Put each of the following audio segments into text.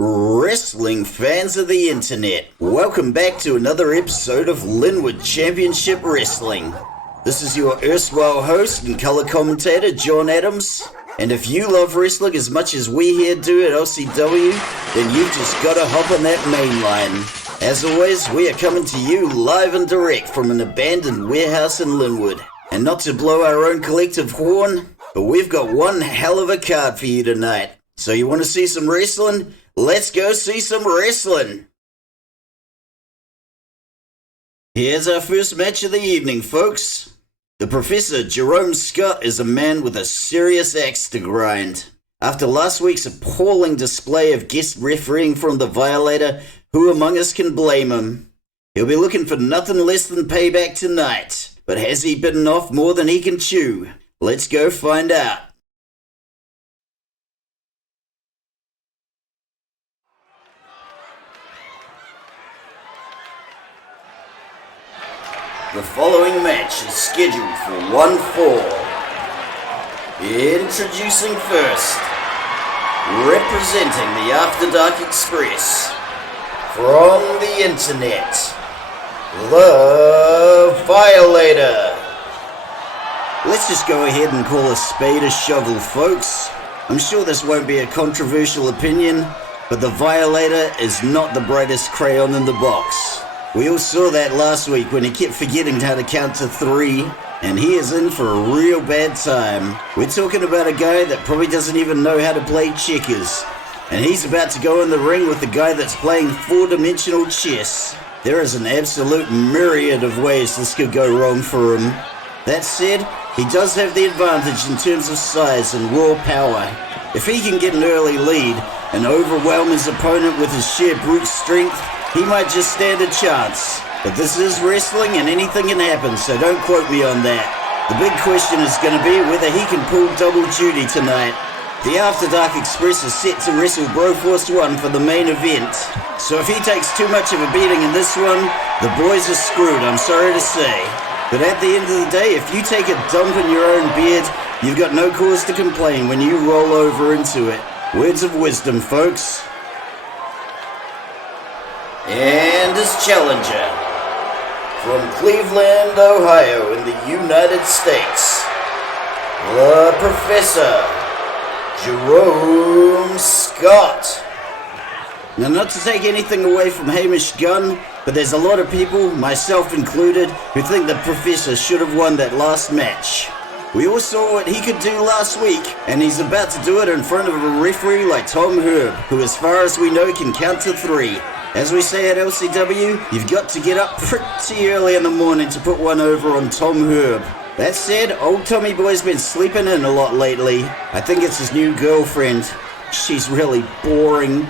Wrestling fans of the internet, welcome back to another episode of Linwood Championship Wrestling. This is your erstwhile host and color commentator, John Adams. And if you love wrestling as much as we here do at LCW, then you've just gotta hop on that main line. As always, we are coming to you live and direct from an abandoned warehouse in Linwood. And not to blow our own collective horn, but we've got one hell of a card for you tonight. So you want to see some wrestling? Let's go see some wrestling! Here's our first match of the evening, folks. The Professor, Jerome Scott, is a man with a serious axe to grind. After last week's appalling display of guest refereeing from the Violator, who among us can blame him? He'll be looking for nothing less than payback tonight. But has he bitten off more than he can chew? Let's go find out. The following match is scheduled for one fall. Introducing first, representing the After Dark Express, from the internet, the Violator. Let's just go ahead and call a spade a shovel, folks. I'm sure this won't be a controversial opinion, but the Violator is not the brightest crayon in the box. We all saw that last week when he kept forgetting how to count to 3, and he is in for a real bad time. We're talking about a guy that probably doesn't even know how to play checkers, and he's about to go in the ring with the guy that's playing 4-dimensional chess. There is an absolute myriad of ways this could go wrong for him. That said, he does have the advantage in terms of size and raw power. If he can get an early lead and overwhelm his opponent with his sheer brute strength, he might just stand a chance. But this is wrestling and anything can happen, so don't quote me on that. The big question is going to be whether he can pull double duty tonight. The After Dark Express is set to wrestle Broforce 1 for the main event. So if he takes too much of a beating in this one, the boys are screwed, I'm sorry to say. But at the end of the day, if you take a dump in your own beard, you've got no cause to complain when you roll over into it. Words of wisdom, folks. And his challenger, from Cleveland, Ohio, in the United States, the Professor, Jerome Scott. Now, not to take anything away from Hamish Gunn, but there's a lot of people, myself included, who think the Professor should have won that last match. We all saw what he could do last week, and he's about to do it in front of a referee like Tom Herb, who as far as we know can count to 3. As we say at LCW, you've got to get up pretty early in the morning to put one over on Tom Herb. That said, old Tommy Boy's been sleeping in a lot lately. I think it's his new girlfriend. She's really boring.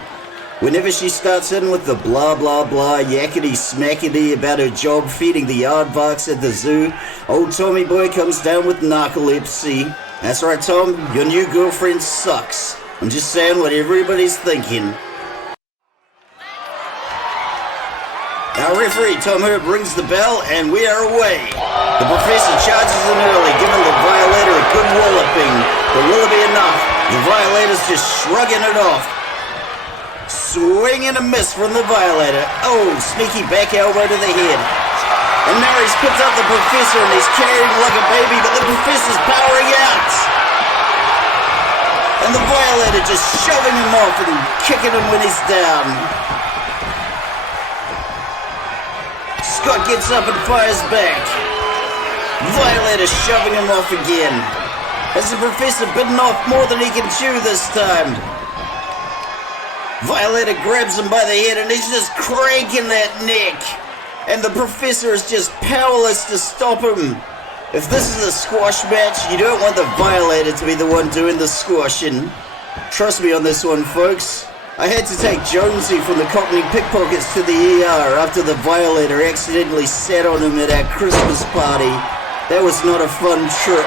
Whenever she starts in with the blah blah blah yakety smackety about her job feeding the aardvarks at the zoo, old Tommy Boy comes down with narcolepsy. That's right, Tom, your new girlfriend sucks. I'm just saying what everybody's thinking. Our referee, Tom Herb, rings the bell, and we are away. The Professor charges in early, giving the Violator a good walloping. But will it be enough? The Violator's just shrugging it off. Swing and a miss from the Violator. Oh, sneaky back elbow to the head. And now he's picked up the Professor, and he's carrying him like a baby, but the Professor's powering out. And the Violator just shoving him off and kicking him when he's down. Scott gets up and fires back. Violator shoving him off again. Has the Professor bitten off more than he can chew this time? Violator grabs him by the head and he's just cranking that neck. And the Professor is just powerless to stop him. If this is a squash match, you don't want the Violator to be the one doing the squashing. Trust me on this one, folks. I had to take Jonesy from the Cockney Pickpockets to the ER after the Violator accidentally sat on him at our Christmas party. That was not a fun trip.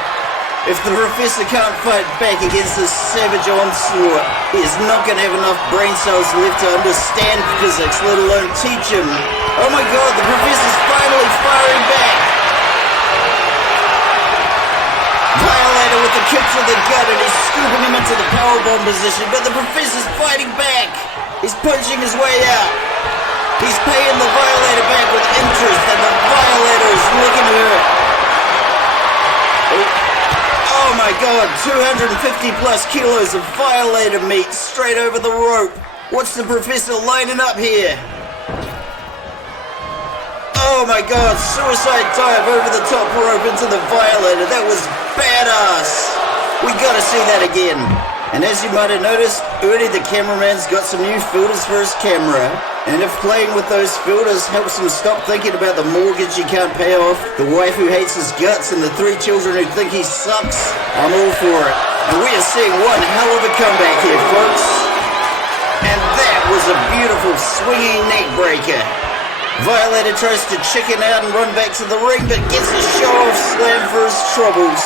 If the Professor can't fight back against this savage onslaught, he is not going to have enough brain cells left to understand physics, let alone teach him. Oh my god, the Professor's finally firing back! Violator with with a kick to the gut and he's scooping him into the powerbomb position, but the Professor's fighting back. He's punching his way out. He's paying the Violator back with interest, and the Violator is looking to hurt. Oh my god, 250 plus kilos of Violator meat straight over the rope. What's the Professor lining up here? Oh my god, suicide dive over the top rope into the Violator. That was badass. We gotta see that again. And as you might have noticed, Ernie the cameraman's got some new filters for his camera. And if playing with those filters helps him stop thinking about the mortgage he can't pay off, the wife who hates his guts, and the 3 children who think he sucks, I'm all for it. And we are seeing one hell of a comeback here, folks. And that was a beautiful swinging neck breaker. Violator tries to chicken out and run back to the ring, but gets a show-off slam for his troubles.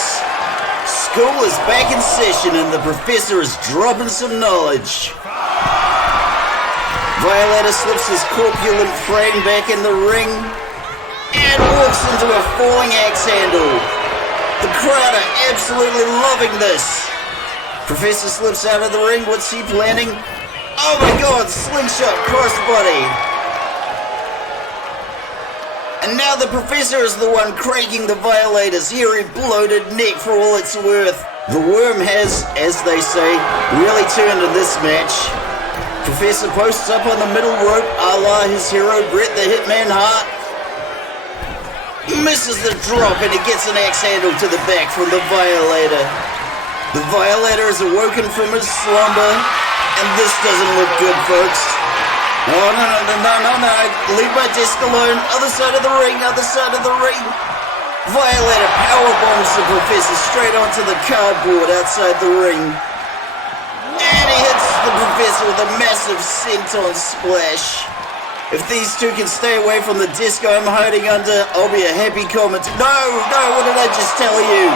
School is back in session and the Professor is dropping some knowledge. Violator slips his corpulent frame back in the ring and walks into a falling axe handle. The crowd are absolutely loving this. Professor slips out of the ring. What's he planning? Oh my god, slingshot crossbody. And now the Professor is the one cranking the Violator's hairy bloated neck for all it's worth. The worm has, as they say, really turned in this match. Professor posts up on the middle rope a la his hero Bret the Hitman Hart. Misses the drop and he gets an axe handle to the back from the Violator. The Violator is awoken from his slumber and this doesn't look good, folks. No. Leave my desk alone. Other side of the ring, other side of the ring. Violator powerbombs the Professor straight onto the cardboard outside the ring. And he hits the Professor with a massive senton splash. If these two can stay away from the disc I'm hiding under, I'll be a happy commentator. No, what did I just tell you?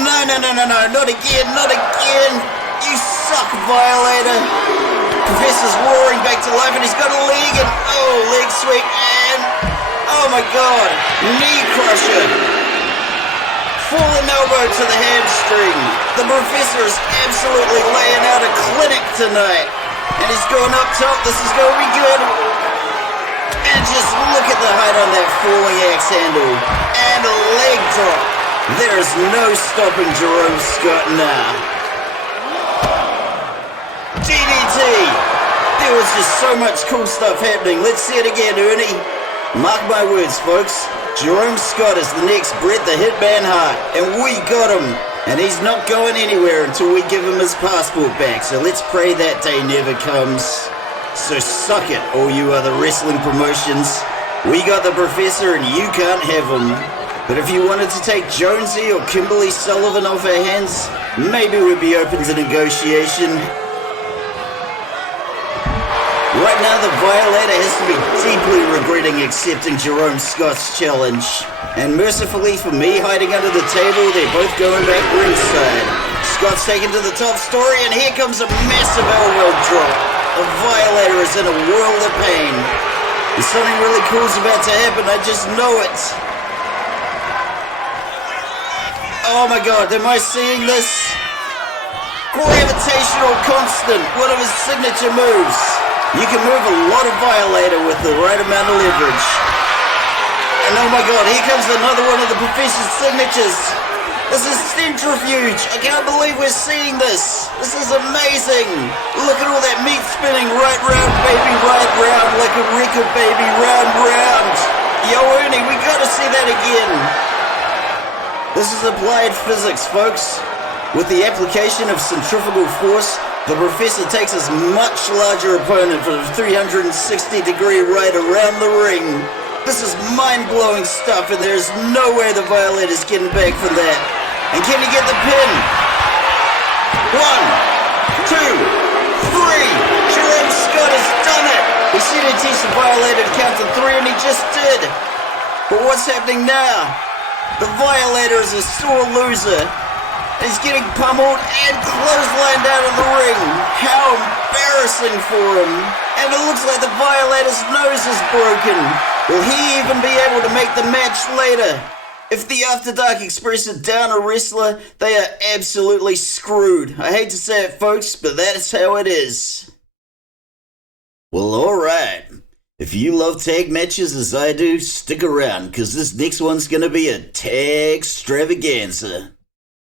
No, not again. You suck, Violator. Professor's roaring back to life and he's got a leg and leg sweep and oh my god, knee crusher. Fallen elbow to the hamstring. The Professor is absolutely laying out a clinic tonight. And he's going up top, this is going to be good. And just look at the height on that falling axe handle. And a leg drop. There is no stopping Jerome Scott now. DDT! There was just so much cool stuff happening. Let's see it again, Ernie. Mark my words, folks. Jerome Scott is the next Bret the Hitman Hart. And we got him. And he's not going anywhere until we give him his passport back. So let's pray that day never comes. So suck it, all you other wrestling promotions. We got the Professor and you can't have him. But if you wanted to take Jonesy or Kimberly Sullivan off our hands, maybe we'd be open to negotiation. Right now, the Violator has to be deeply regretting accepting Jerome Scott's challenge. And mercifully for me, hiding under the table, they're both going back ringside. Scott's taken to the top story, and here comes a massive elbow drop. The Violator is in a world of pain. There's something really cool's about to happen, I just know it. Oh my god, am I seeing this? Gravitational constant, one of his signature moves. You can move a lot of Violator with the right amount of leverage. And oh my god, here comes another one of the Professor's signatures. This is centrifuge. I can't believe we're seeing this. This is amazing. Look at all that meat spinning right round, baby, right round, like a record, baby, round, round. Yo, Ernie, we gotta see that again. This is applied physics, folks. With the application of centrifugal force, the Professor takes his much larger opponent for a 360-degree right around the ring. This is mind-blowing stuff, and there's no way the Violator's getting back from that. And can he get the pin? 1, 2, 3. Jerome Scott has done it. He said he'd teach the Violator to count to 3, and he just did. But what's happening now? The Violator is a sore loser. He's getting pummeled and clotheslined out of the ring. How embarrassing for him. And it looks like the Violator's nose is broken. Will he even be able to make the match later? If the After Dark Express are down a wrestler, they are absolutely screwed. I hate to say it, folks, but that's how it is. Well, alright. If you love tag matches as I do, stick around, because this next one's going to be a tag extravaganza.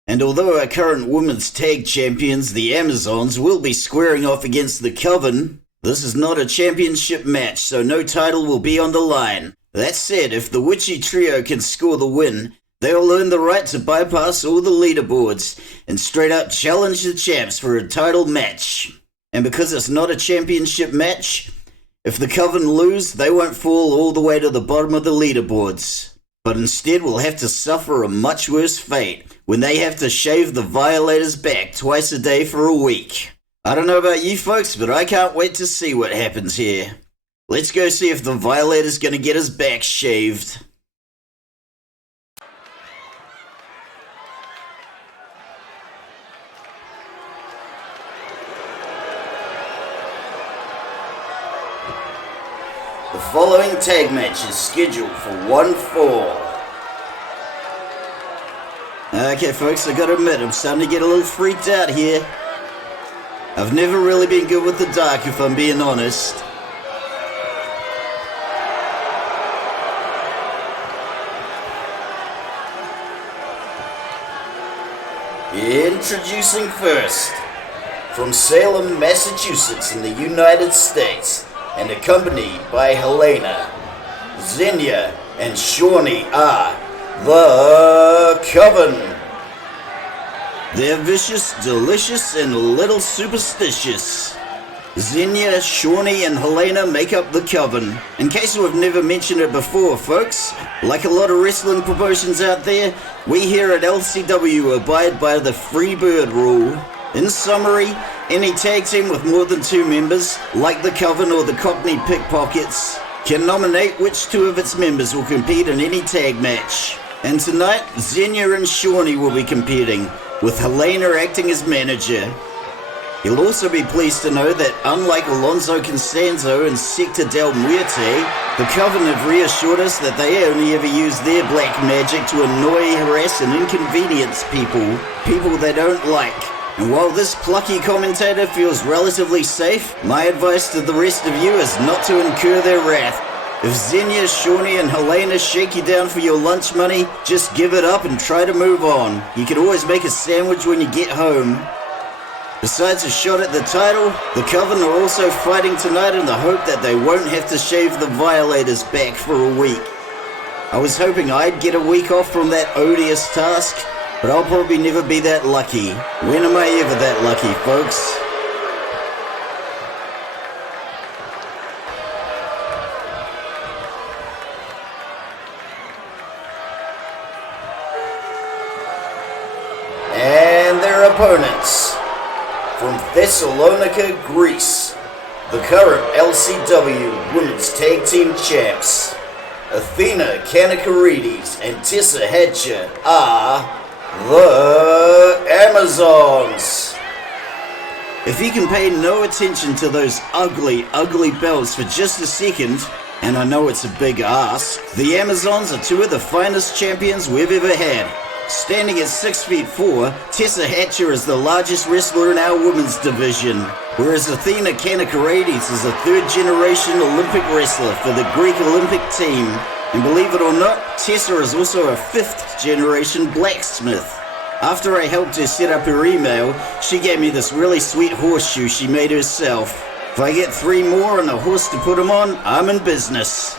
And although our current women's tag champions, the Amazons, will be squaring off against the Coven, this is not a championship match, so no title will be on the line. That said, if the Witchy Trio can score the win, they'll earn the right to bypass all the leaderboards and straight up challenge the champs for a title match. And because it's not a championship match, if the Coven lose, they won't fall all the way to the bottom of the leaderboards, but instead will have to suffer a much worse fate when they have to shave the Violators back twice a day for a week. I don't know about you folks, but I can't wait to see what happens here. Let's go see if the Violator's gonna get his back shaved. The following tag match is scheduled for one fall. Okay folks, I gotta admit, I'm starting to get a little freaked out here. I've never really been good with the dark, if I'm being honest. Introducing first, from Salem, Massachusetts in the United States, and accompanied by Helena, Xenia, and Shawnee are the Coven. They're vicious, delicious, and a little superstitious. Xenia, Shawnee, and Helena make up the Coven. In case we've never mentioned it before, folks, like a lot of wrestling promotions out there, we here at LCW abide by the free bird rule. In summary, any tag team with more than 2 members, like the Coven or the Cockney Pickpockets, can nominate which 2 of its members will compete in any tag match. And tonight, Xenia and Shawnee will be competing, with Helena acting as manager. You'll also be pleased to know that unlike Alonso Constanzo and Sector Del Muerte, the Coven have reassured us that they only ever use their black magic to annoy, harass, and inconvenience people they don't like. And while this plucky commentator feels relatively safe, my advice to the rest of you is not to incur their wrath. If Xenia, Shawnee, and Helena shake you down for your lunch money, just give it up and try to move on. You can always make a sandwich when you get home. Besides a shot at the title, the Coven are also fighting tonight in the hope that they won't have to shave the Violators back for a week. I was hoping I'd get a week off from that odious task, but I'll probably never be that lucky. When am I ever that lucky, folks? And their opponents, from Thessalonica, Greece, the current LCW Women's Tag Team Champs, Athena Kanakaridis and Tessa Hatcher are the Amazons. If you can pay no attention to those ugly, ugly belts for just a second, and I know it's a big ask, the Amazons are 2 of the finest champions we've ever had. Standing at 6'4", Tessa Hatcher is the largest wrestler in our women's division, whereas Athena Kanakaridis is a 3rd-generation Olympic wrestler for the Greek Olympic team. And believe it or not, Tessa is also a 5th-generation blacksmith. After I helped her set up her email, she gave me this really sweet horseshoe she made herself. If I get 3 more and a horse to put them on, I'm in business.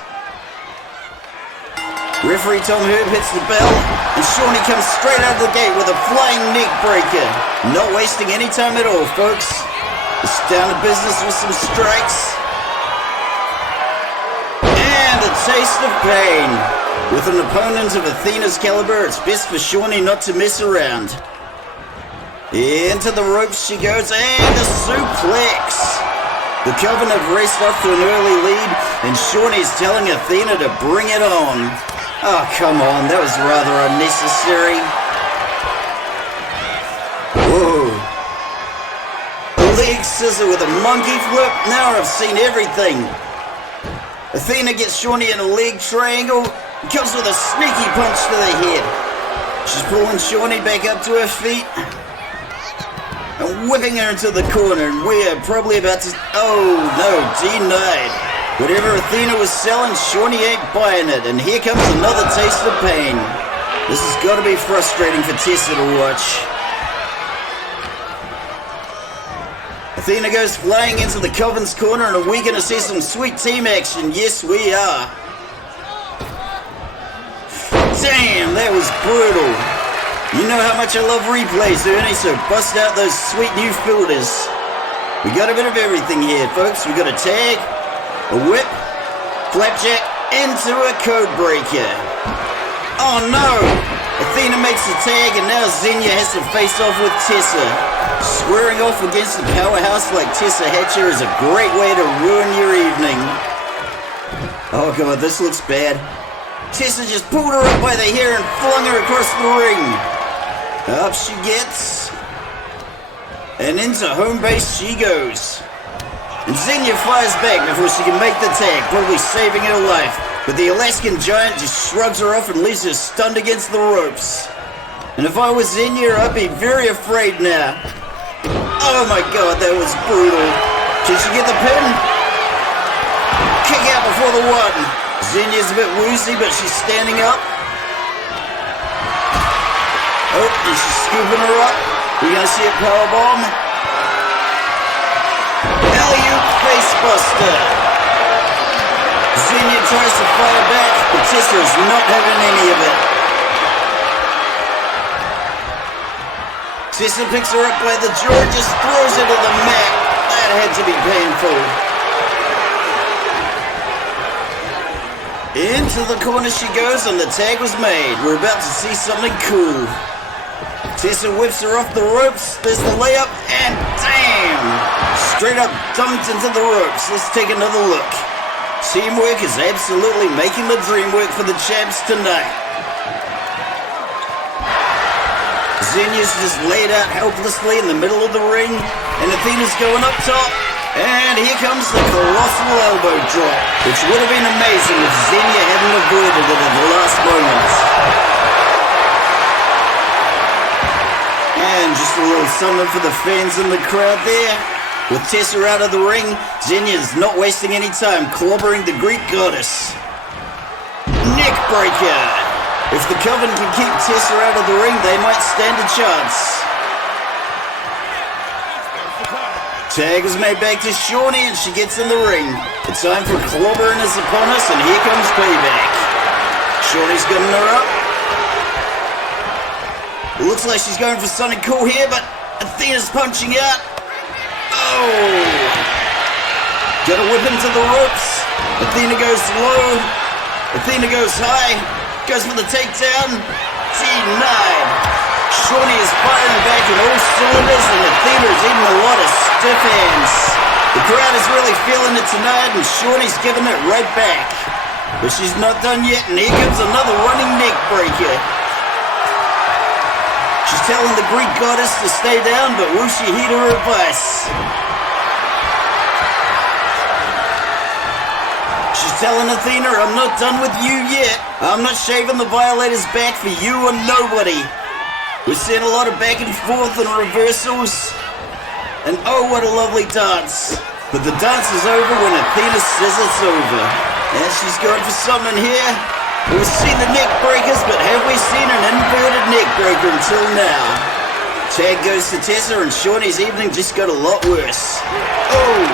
Referee Tom Herb hits the bell, and Shawnee comes straight out of the gate with a flying neck breaker. Not wasting any time at all, folks. It's down to business with some strikes. And a taste of pain. With an opponent of Athena's caliber, it's best for Shawnee not to mess around. Into the ropes she goes, and a suplex. The Coven have raced off to an early lead, and Shawnee's telling Athena to bring it on. Oh, come on, that was rather unnecessary. Whoa. A leg scissor with a monkey flip? Now I've seen everything. Athena gets Shawnee in a leg triangle and comes with a sneaky punch to the head. She's pulling Shawnee back up to her feet and whipping her into the corner, and we are probably about to... Oh no, denied. Whatever Athena was selling, Shawnee ain't buying it, and here comes another taste of pain. This has got to be frustrating for Tessa to watch. Athena goes flying into the Coven's corner, and are we going to see some sweet team action? Yes, we are. Damn, that was brutal. You know how much I love replays, Ernie, so bust out those sweet new filters. We got a bit of everything here, folks. We got a tag, a whip, flapjack, into a code breaker. Oh no! Athena makes the tag, and now Xenia has to face off with Tessa. Squaring off against a powerhouse like Tessa Hatcher is a great way to ruin your evening. Oh god, this looks bad. Tessa just pulled her up by the hair and flung her across the ring. Up she gets. And into home base she goes. And Xenia fires back before she can make the tag, probably saving her life. But the Alaskan giant just shrugs her off and leaves her stunned against the ropes. And if I was Xenia, I'd be very afraid now. Oh my god, that was brutal. Can she get the pin? Kick out before the one. Xenia's a bit woozy, but she's standing up. Oh, and she's scooping her up. We're gonna see a powerbomb. Alley-oop facebuster. Xenia tries to fire back, but Tessa is not having any of it. Tessa picks her up by the jaw and just throws her to the mat. That had to be painful. Into the corner she goes, and the tag was made. We're about to see something cool. Tessa whips her off the ropes. There's the layup, and damn! Straight up dumped into the ropes. Let's take another look. Teamwork is absolutely making the dream work for the champs tonight. Xenia's just laid out helplessly in the middle of the ring, and Athena's going up top. And here comes the colossal elbow drop, which would have been amazing if Xenia hadn't avoided it at the last moment. And just a little something for the fans in the crowd there. With Tessa out of the ring, Xenia's not wasting any time clobbering the Greek goddess. Neck breaker. If the Coven can keep Tessa out of the ring, they might stand a chance. Tag is made back to Shawnee, and she gets in the ring. The time for clobbering is upon us, and here comes payback. Shawnee's getting her up. It looks like she's going for something cool here, but Athena's punching out. Oh! Gotta whip into the ropes. Athena goes low. Athena goes high. Goes for the takedown. Denied. Shawnee is firing back in all cylinders, and Athena is eating a lot of stiff hands. The crowd is really feeling it tonight, and Shawnee's giving it right back. But she's not done yet, and here comes another running neck breaker. She's telling the Greek goddess to stay down, but will she heed her advice? She's telling Athena, I'm not done with you yet. I'm not shaving the Violator's back for you or nobody. We're seeing a lot of back and forth and reversals. And oh, what a lovely dance. But the dance is over when Athena says it's over. And she's going for something here. We've seen the neck breakers, but have we seen an inverted neck breaker until now? Tag goes to Tessa, and Shawnee's evening just got a lot worse. Oh,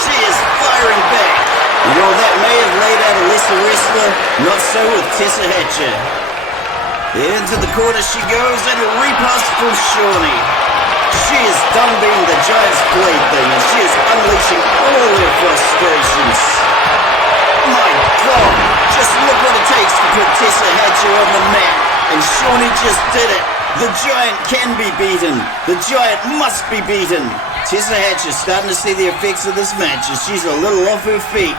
she is firing back. You know, that may have laid out a lesser wrestler, not so with Tessa Hatcher. Into the corner she goes, and a repass for Shawnee. She is done being the Giant's plaything, and she is unleashing all her frustrations. My God, just look what it takes to put Tessa Hatcher on the mat, and Shawnee just did it. The Giant can be beaten. The Giant must be beaten. Tessa Hatcher's starting to see the effects of this match, as she's a little off her feet.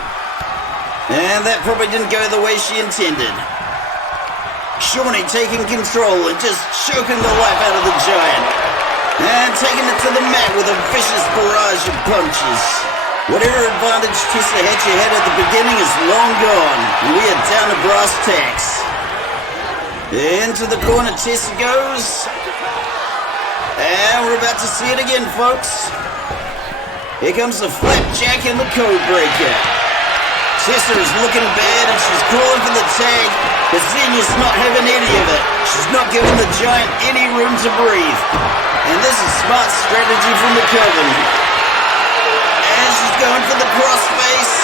And that probably didn't go the way she intended. Shawnee taking control and just choking the life out of the Giant. And taking it to the mat with a vicious barrage of punches. Whatever advantage Tessa Hatcher had at the beginning is long gone, and we are down to brass tacks. Into the corner Tessa goes. And we're about to see it again, folks. Here comes the flapjack and the code breaker. Tessa is looking bad and she's calling for the tag, but Xenia's not having any of it. She's not giving the giant any room to breathe. And this is smart strategy from the Coven. And she's going for the crossface.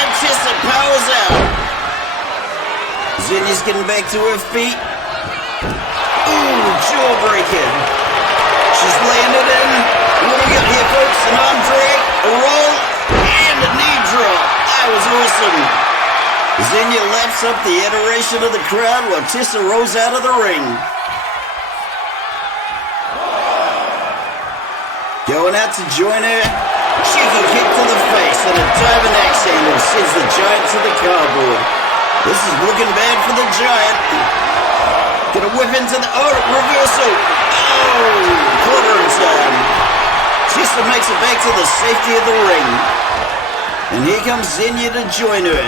And Tessa powers out. Xenia's getting back to her feet. Ooh, jawbreaker. She's laying it in. What do we got here, folks? An arm drag, a roll, and a knee drop. That was awesome. Xenia laps up the adoration of the crowd while Tessa rolls out of the ring. Going out to join her. Cheeky kick to the face and a diving axe handle sends the Giant to the cardboard. This is looking bad for the Giant. Gonna whip into the... Oh, reversal. Oh, quarter in time. Tessa makes it back to the safety of the ring. And here comes Xenia to join her.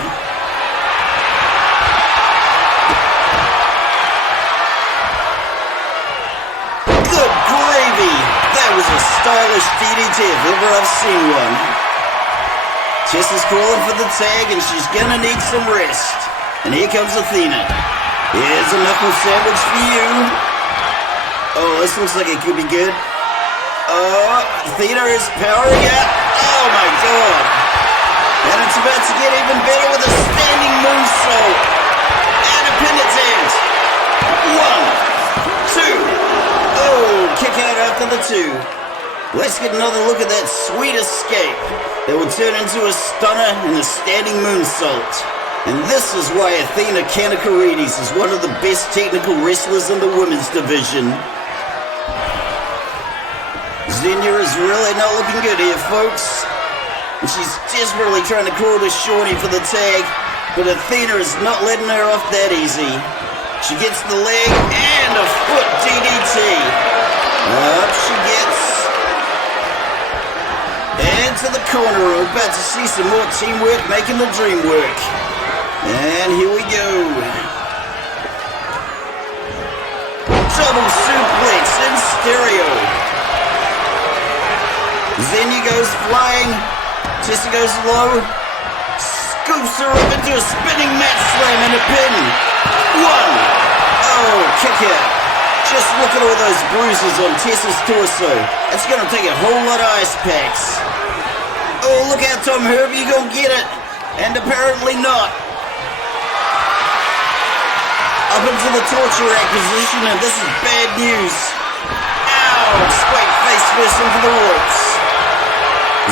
Good gravy. That was a stylish DDT if ever I've seen one. Tessa's calling for the tag and she's gonna need some rest. And here comes Athena. Here's a knuckle sandwich for you. Oh, this looks like it could be good. Oh, Athena is powering up. Oh my god. And it's about to get even better with a standing moonsault. And a pin attempt. 1, 2. Oh, kick out after the 2. Let's get another look at that sweet escape that will turn into a stunner and a standing moonsault. And this is why Athena Kanakarides is one of the best technical wrestlers in the women's division. Xenia is really not looking good here, folks. And she's desperately trying to crawl to Shorty for the tag, but Athena is not letting her off that easy. She gets the leg and a foot DDT. Up she gets. And to the corner. We're about to see some more teamwork making the dream work. And here we go. Double suplex in stereo. Xenia goes flying. Tessa goes low. Scoops her up into a spinning mat slam and a pin. 1. Oh, kick out. Just look at all those bruises on Tessa's torso. It's going to take a whole lot of ice packs. Oh, look out, Tom Herb. You going to get it. And apparently not. Up into the torture rack position, and this is bad news. Ow! Straight face first into the ropes.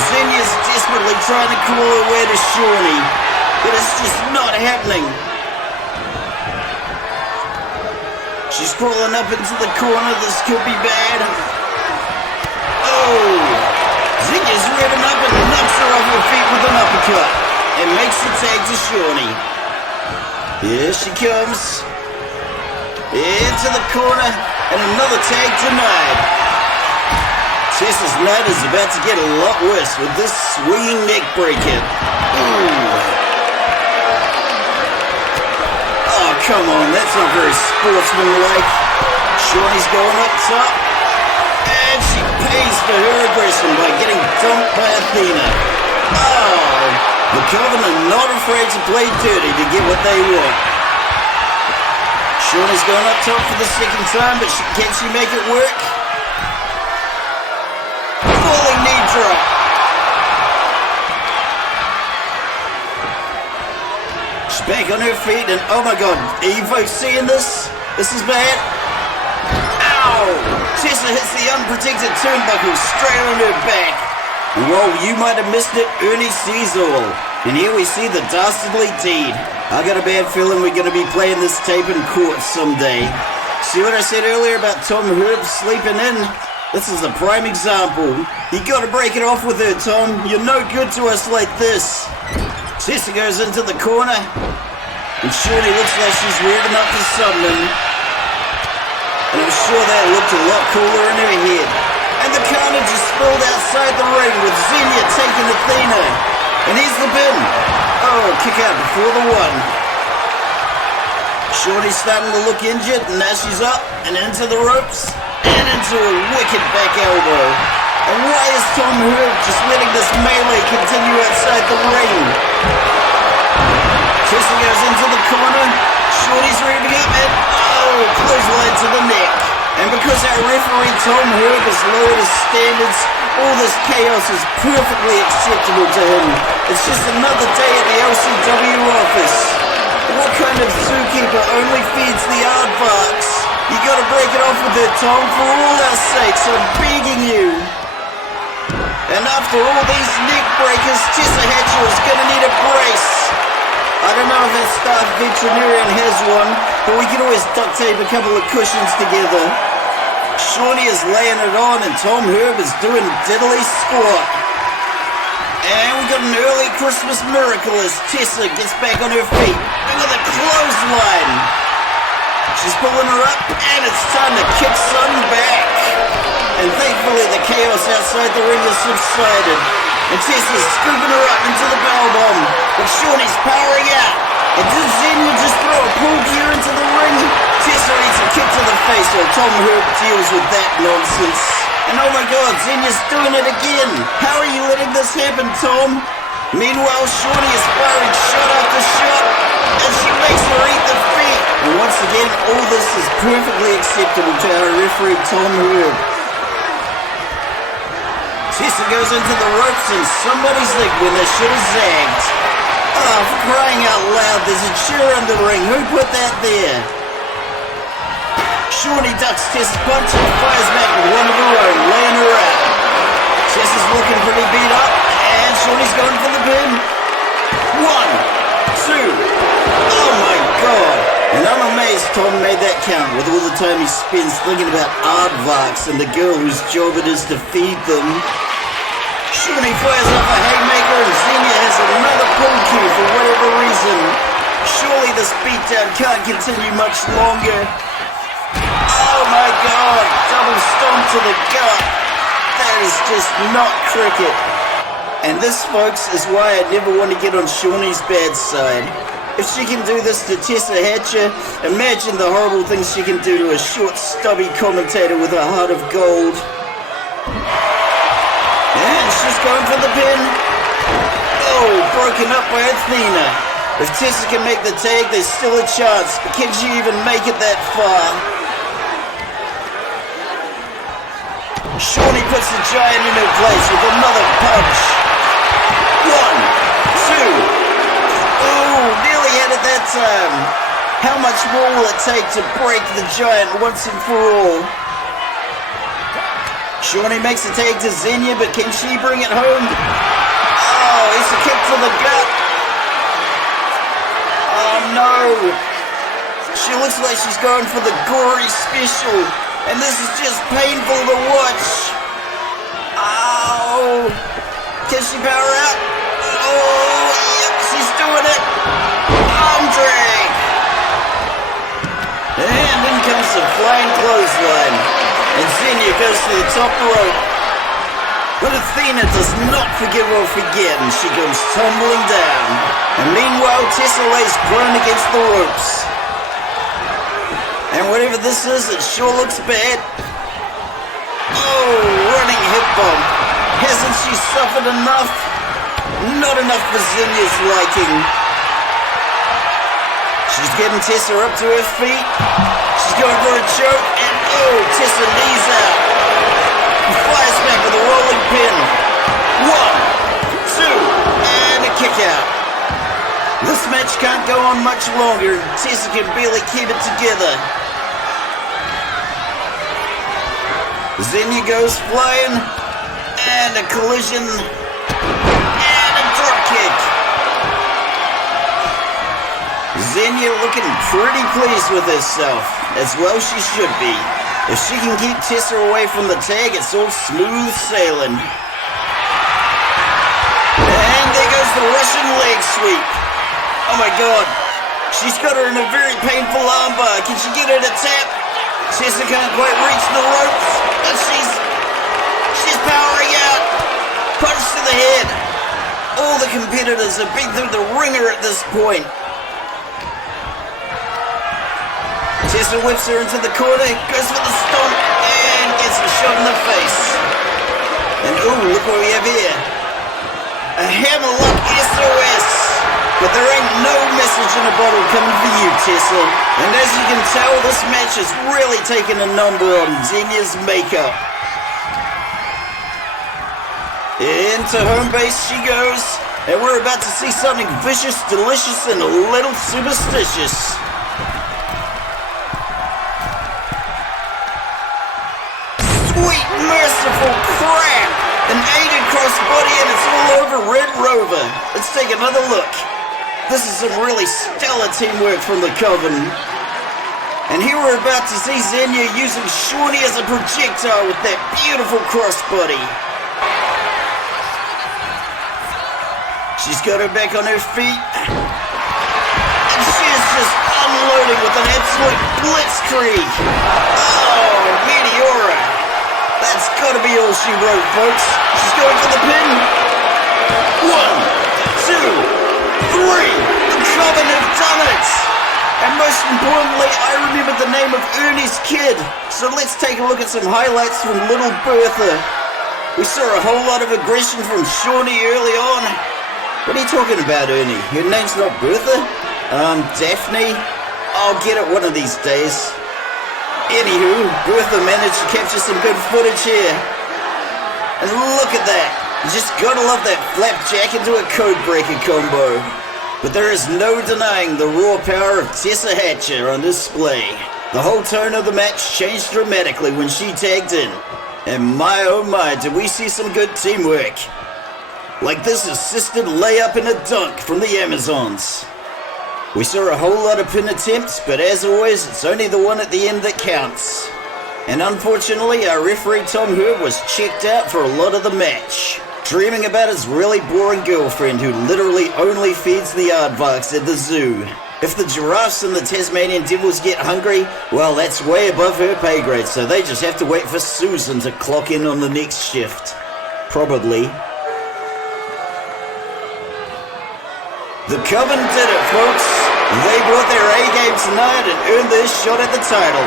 Xenia's desperately trying to crawl her way to Shawnee, but it's just not happening. She's crawling up into the corner. This could be bad. Oh! Xenia's revving up and knocks her off her feet with an uppercut and makes the tag to Shawnee. Here she comes. Into the corner, and another tag denied. Tessa's night is about to get a lot worse with this swinging neck breaker. Ooh. Oh, come on, that's not very sportsmanlike. Shorty's going up top, and she pays for her aggression by getting dumped by Athena. Oh, the Coven are not afraid to play dirty to get what they want. Shawnee's going up top for the second time, but can she make it work? Falling knee drop. She's back on her feet, and oh my god, are you folks seeing this? This is bad. Ow! Tessa hits the unprotected turnbuckle straight on her back. And while you might have missed it, Ernie sees all. And here we see the dastardly deed. I got a bad feeling we're going to be playing this tape in court someday. See what I said earlier about Tom Herb sleeping in? This is a prime example. You got to break it off with her, Tom. You're no good to us like this. Tessa goes into the corner, and Shorty looks like she's revving up for something. And I'm sure that looked a lot cooler in her head. And the carnage is spilled outside the ring with Xenia taking Athena. And here's the pin. Oh, kick out before the one. Shorty's starting to look injured, and now she's up and into the ropes and into a wicked back elbow. And why is Tom Herb just letting this melee continue outside the ring? Tessa goes into the corner. Shorty's revving up and clothesline to the neck. And because our referee Tom Herb has lowered his standards, all this chaos is perfectly acceptable to him. It's just another day at the LCW office. What kind of zookeeper only feeds the aardvarks? You gotta break it off with it, Tom, for all our sakes, I'm begging you. And after all these neck breakers, Tessa Hatcher is gonna need a brace. I don't know if that staff veterinarian has one, but we can always duct tape a couple of cushions together. Shawnee is laying it on and Tom Herb is doing diddly squat. And we got an early Christmas miracle as Tessa gets back on her feet with a clothesline. She's pulling her up and it's time to kick some back. And thankfully the chaos outside the ring has subsided. And Tessa's scooping her up into the power bomb. But Shawnee's powering out. And does Xenia just throw a pull gear into the ring? Tessa eats a kick to the face while Tom Herb deals with that nonsense. And oh my god, Xenia's doing it again. How are you letting this happen, Tom? Meanwhile, Shawnee is firing shot after shot. And she makes her eat the feet. And once again, all this is perfectly acceptable to our referee Tom Herb. Tessa goes into the ropes and somebody's zigged when they should have zagged. Oh, for crying out loud, there's a chair in the ring. Who put that there? Shawnee ducks Tessa's punch and fires back with one of her own, laying her out. Tessa's looking pretty beat up, and Shawnee's going for the pin. 1, 2. Oh my god. And I'm amazed Tom made that count with all the time he spends thinking about aardvarks and the girl whose job it is to feed them. Shawnee fires off a haymaker and Xenia has another pull cue for whatever reason. Surely this beatdown can't continue much longer. Oh my god, double stomp to the gut. That is just not cricket. And this, folks, is why I never want to get on Shawnee's bad side. If she can do this to Tessa Hatcher, imagine the horrible things she can do to a short, stubby commentator with a heart of gold. And she's going for the pin. Oh, broken up by Athena. If Tessa can make the tag, there's still a chance. But can she even make it that far? Shawnee puts the giant in her place with another punch. 1, 2. Oh, nearly had it that time. How much more will it take to break the giant once and for all? Shawnee makes the tag to Xenia, but can she bring it home? Oh, it's a kick to the gut. Oh no. She looks like she's going for the gory special, and this is just painful to watch. Oh. Can she power out? Oh, yep, she's doing it. Arm drag. And in comes the flying clothesline. And Xenia goes to the top rope. But Athena does not forgive or forget, and she goes tumbling down. And meanwhile, Tessa lays prone against the ropes. And whatever this is, it sure looks bad. Oh, running hip bump. Hasn't she suffered enough? Not enough for Xenia's liking. She's getting Tessa up to her feet. She's going for a choke, and oh, Tessa knees out. He fires back with a rolling pin. 1, 2, and a kick out. This match can't go on much longer. Tessa can barely keep it together. Xenia goes flying, and a collision, and a drop kick. Xenia looking pretty pleased with herself, as well she should be. If she can keep Tessa away from the tag, it's all smooth sailing. And there goes the Russian leg sweep. Oh my god, she's got her in a very painful armbar. Can she get her to tap? Tessa can't quite reach the ropes, but she's powering out. Punch to the head. All the competitors have been through the ringer at this point. Tessa whips her into the corner, goes for the stomp, and gets a shot in the face. And ooh, look what we have here. A hammerlock SOS. But there ain't no message in a bottle coming for you, Tessa. And as you can tell, this match has really taken a number on Xenia's makeup. Into home base she goes, and we're about to see something vicious, delicious, and a little superstitious. Sweet, merciful crap! An 8 crossbody and it's all over Red Rover. Let's take another look. This is some really stellar teamwork from the Coven. And here we're about to see Xenia using Shawnee as a projectile with that beautiful crossbody. She's got her back on her feet. And she is just unloading with an absolute blitzkrieg. Oh, Meteora. That's gotta be all she wrote, folks. She's going for the pin. 1, 2, 3. The Coven have done it. And most importantly, I remembered the name of Ernie's kid. So let's take a look at some highlights from little Bertha. We saw a whole lot of aggression from Shawnee early on. What are you talking about, Ernie? Your name's not Bertha? Daphne? I'll get it one of these days. Anywho, Bertha managed to capture some good footage here. And look at that. You just gotta love that flapjack into a codebreaker combo. But there is no denying the raw power of Tessa Hatcher on display. The whole tone of the match changed dramatically when she tagged in. And my oh my, did we see some good teamwork. Like this assisted layup and a dunk from the Amazons. We saw a whole lot of pin attempts, but as always, it's only the one at the end that counts. And unfortunately, our referee Tom Herb was checked out for a lot of the match, dreaming about his really boring girlfriend who literally only feeds the aardvarks at the zoo. If the giraffes and the Tasmanian devils get hungry, well, that's way above her pay grade, so they just have to wait for Susan to clock in on the next shift. Probably. The Coven did it, folks. They brought their A-game tonight and earned their shot at the title.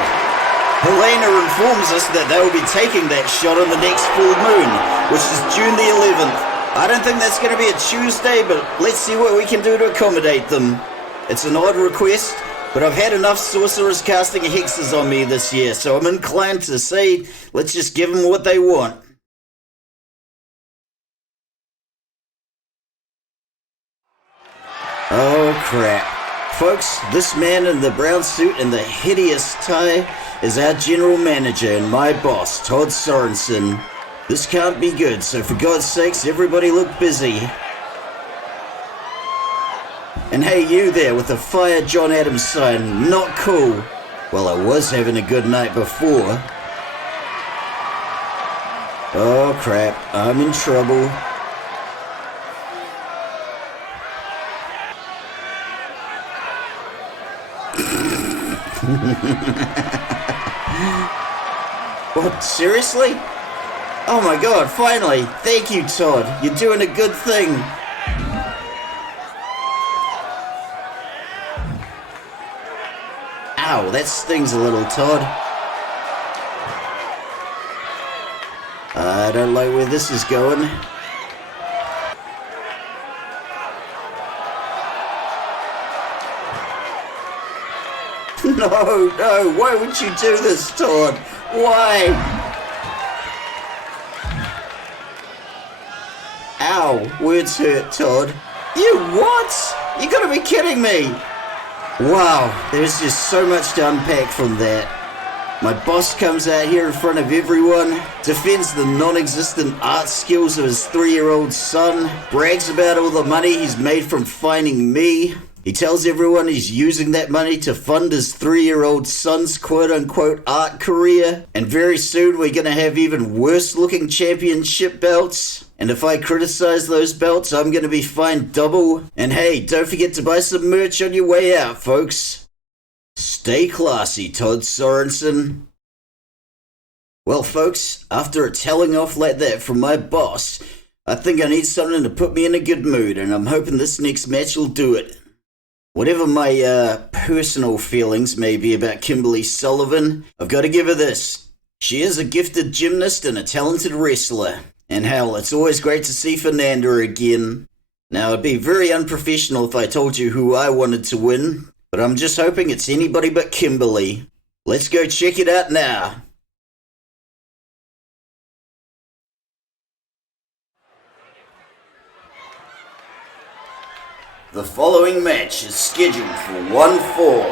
Helena informs us that they will be taking that shot on the next full moon, which is June the 11th. I don't think that's going to be a Tuesday, but let's see what we can do to accommodate them. It's an odd request, but I've had enough sorcerers casting hexes on me this year, so I'm inclined to say, let's just give them what they want. Oh crap. Folks, this man in the brown suit and the hideous tie is our general manager and my boss, Todd Sorensen. This can't be good, so for God's sakes, everybody look busy. And hey, you there with the Fire John Adams sign, not cool. Well, I was having a good night before. Oh crap, I'm in trouble. What, seriously? Oh my god, finally! Thank you, Todd. You're doing a good thing. Ow, that stings a little, Todd. I don't like where this is going. No, why would you do this, Todd? Why? Ow, words hurt, Todd. You what? You gotta be kidding me! Wow, there's just so much to unpack from that. My boss comes out here in front of everyone, defends the non-existent art skills of his 3-year-old son, brags about all the money he's made from finding me. He tells everyone he's using that money to fund his 3-year-old son's quote-unquote art career, and very soon we're gonna have even worse-looking championship belts. And if I criticize those belts, I'm gonna be fined double. And hey, don't forget to buy some merch on your way out, folks. Stay classy, Todd Sorensen. Well, folks, after a telling off like that from my boss, I think I need something to put me in a good mood, and I'm hoping this next match will do it. Whatever my personal feelings may be about Kimberly Sullivan, I've got to give her this. She is a gifted gymnast and a talented wrestler. And hell, it's always great to see Fernanda again. Now, it'd be very unprofessional if I told you who I wanted to win, but I'm just hoping it's anybody but Kimberly. Let's go check it out now. The following match is scheduled for one fall.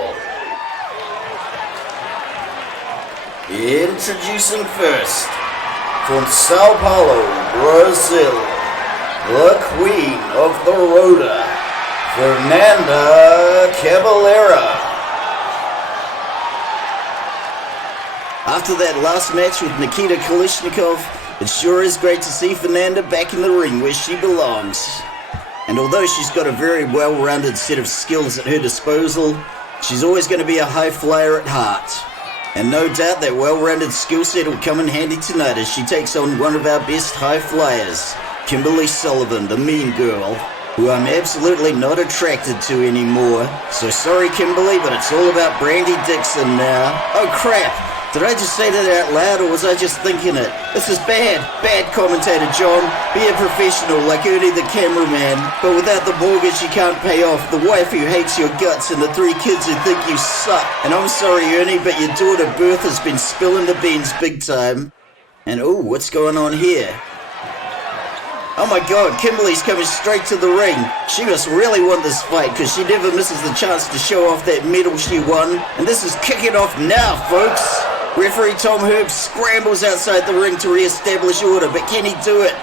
Introducing first, from Sao Paulo, Brazil, the Queen of the Rota, Fernanda Caballera. After that last match with Nikita Kalishnikov, it sure is great to see Fernanda back in the ring where she belongs. And although she's got a very well-rounded set of skills at her disposal, she's always going to be a high flyer at heart. And no doubt that well-rounded skill set will come in handy tonight as she takes on one of our best high flyers, Kimberly Sullivan, the mean girl, who I'm absolutely not attracted to anymore. So sorry, Kimberly, but it's all about Brandy Dixon now. Oh crap! Did I just say that out loud, or was I just thinking it? This is bad. Bad commentator, John. Be a professional like Ernie the cameraman. But without the mortgage you can't pay off, the wife who hates your guts, and the 3 kids who think you suck. And I'm sorry, Ernie, but your daughter Bertha's been spilling the beans big time. And ooh, what's going on here? Oh my god, Kimberly's coming straight to the ring. She must really want this fight, because she never misses the chance to show off that medal she won. And this is kicking off now, folks. Referee Tom Herb scrambles outside the ring to re-establish order, but can he do it?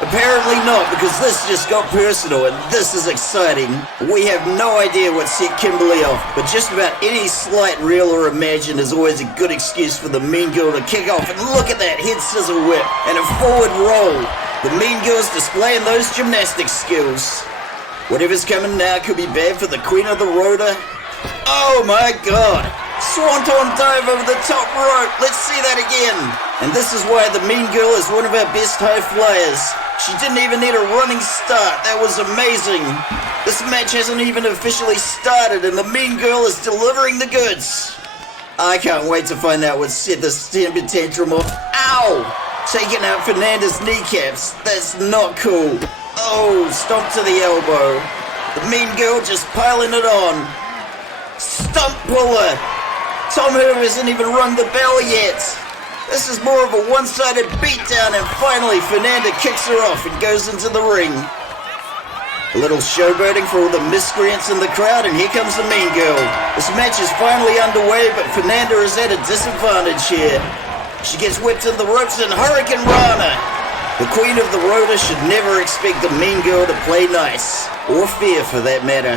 Apparently not, because this just got personal, and this is exciting. We have no idea what set Kimberly off, but just about any slight, real or imagined is always a good excuse for the mean girl to kick off. And look at that head scissor whip and a forward roll. The mean girl's displaying those gymnastic skills. Whatever's coming now could be bad for the Queen of the Rota. Oh my god! Swanton dive over the top rope. Let's see that again. And this is why the mean girl is one of our best high flyers. She didn't even need a running start. That was amazing. This match hasn't even officially started, and the mean girl is delivering the goods. I can't wait to find out what set this temper tantrum off. Ow! Taking out Fernanda's kneecaps. That's not cool. Oh, stomp to the elbow. The mean girl just piling it on. Stump puller. Tom Herb hasn't even rung the bell yet. This is more of a one-sided beatdown, and finally Fernanda kicks her off and goes into the ring. A little showboating for all the miscreants in the crowd, and here comes the mean girl. This match is finally underway, but Fernanda is at a disadvantage here. She gets whipped in the ropes and Hurricane Rana. The Queen of the Rota should never expect the mean girl to play nice, or fair for that matter.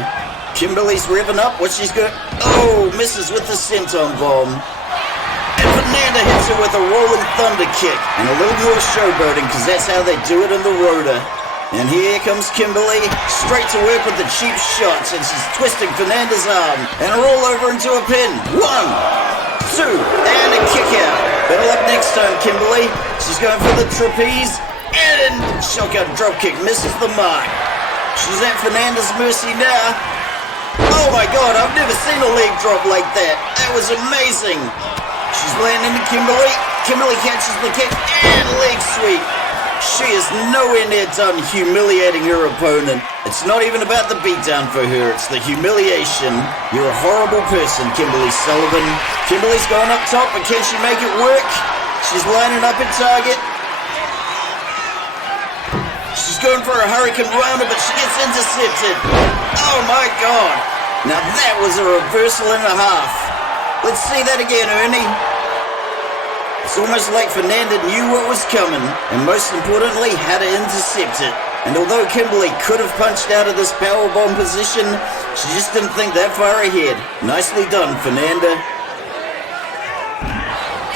Kimberly's revving up what she's got. Oh, misses with the senton bomb. And Fernanda hits her with a rolling thunder kick. And a little more showboating, because that's how they do it in the Rota. And here comes Kimberly, straight to work with the cheap shots, and she's twisting Fernanda's arm. And a roll over into a pin. 1, 2, and a kick out. Better luck next time, Kimberly. She's going for the trapeze, and shotgun dropkick misses the mark. She's at Fernanda's mercy now. Oh my god, I've never seen a leg drop like that. That was amazing. She's landing to Kimberly. Kimberly catches the kick and leg sweep. She is nowhere near done humiliating her opponent. It's not even about the beatdown for her, it's the humiliation. You're a horrible person, Kimberly Sullivan. Kimberly's going up top, but can she make it work? She's lining up in target. She's going for a Hurricane Rana, but she gets intercepted. Oh my god. Now that was a reversal and a half. Let's see that again, Ernie. It's almost like Fernanda knew what was coming, and most importantly, how to intercept it. And although Kimberly could have punched out of this powerbomb position, she just didn't think that far ahead. Nicely done, Fernanda.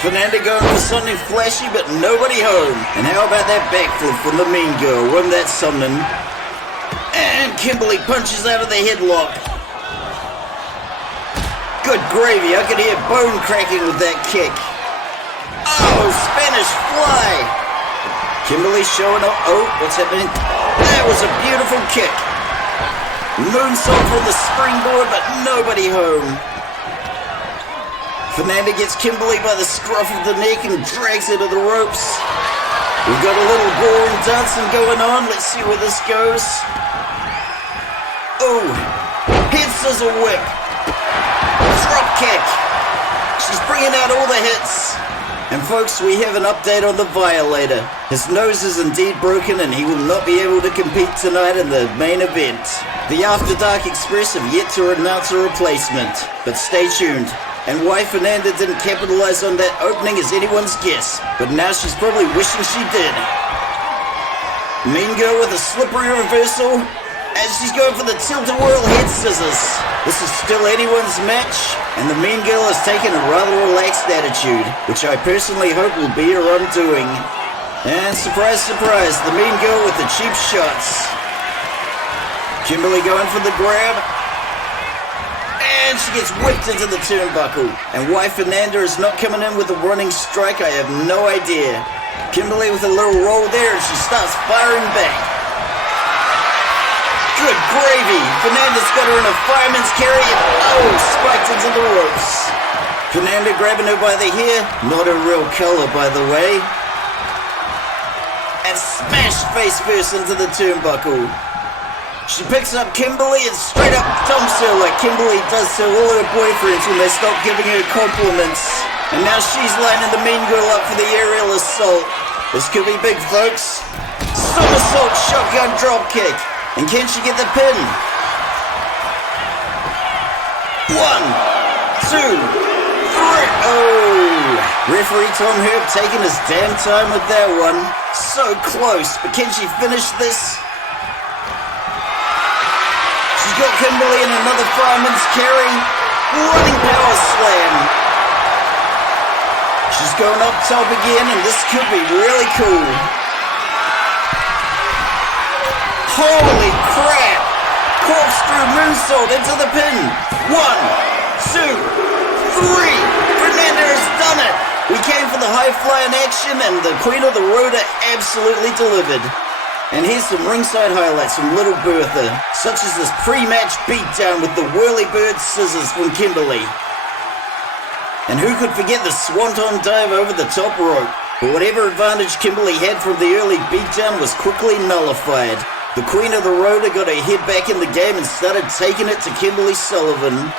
Fernanda going for something flashy, but nobody home. And how about that backflip from the mean girl? Wasn't that something? And Kimberly punches out of the headlock. Good gravy, I could hear bone cracking with that kick. Oh, Spanish fly. Kimberly showing up. Oh, what's happening? That was a beautiful kick. Moonsault from the springboard, but nobody home. Fernanda gets Kimberly by the scruff of the neck and drags her to the ropes. We've got a little ballroom dancing going on. Let's see where this goes. Oh, head scissor whip. Drop kick. She's bringing out all the hits. And folks, we have an update on the Violator. His nose is indeed broken and he will not be able to compete tonight in the main event. The After Dark Express have yet to announce a replacement, but stay tuned. And why Fernanda didn't capitalize on that opening is anyone's guess, but now she's probably wishing she did. Mean Girl with a slippery reversal, as she's going for the tilt-a-whirl head scissors. This is still anyone's match, and the Mean Girl has taken a rather relaxed attitude, which I personally hope will be her undoing. And surprise, surprise, the Mean Girl with the cheap shots. Kimberly going for the grab. And she gets whipped into the turnbuckle. And why Fernanda is not coming in with a running strike, I have no idea. Kimberly with a little roll there, and she starts firing back. Good gravy! Fernanda's got her in a fireman's carry, and oh, spiked into the ropes. Fernanda grabbing her by the hair, not her real color, by the way. And smashed face first into the turnbuckle. She picks up Kimberly and straight up dumps her like Kimberly does to all her boyfriends when they stop giving her compliments. And now she's lining the Mean Girl up for the aerial assault. This could be big, folks. Somersault shotgun dropkick. And can she get the pin? 1, 2, 3. Oh! Referee Tom Herb taking his damn time with that one. So close, but can she finish this? She's got Kimberly in another fireman's carry. Running power slam. She's going up top again, and this could be really cool. Holy crap! Corkscrew moonsault into the pin. 1, 2, 3. Fernanda has done it. We came for the high flying action, and the Queen of the Road absolutely delivered. And here's some ringside highlights from Little Bertha, such as this pre-match beatdown with the whirly-bird scissors from Kimberly. And who could forget the swanton dive over the top rope? But whatever advantage Kimberly had from the early beatdown was quickly nullified. The Queen of the Road got her head back in the game and started taking it to Kimberly Sullivan.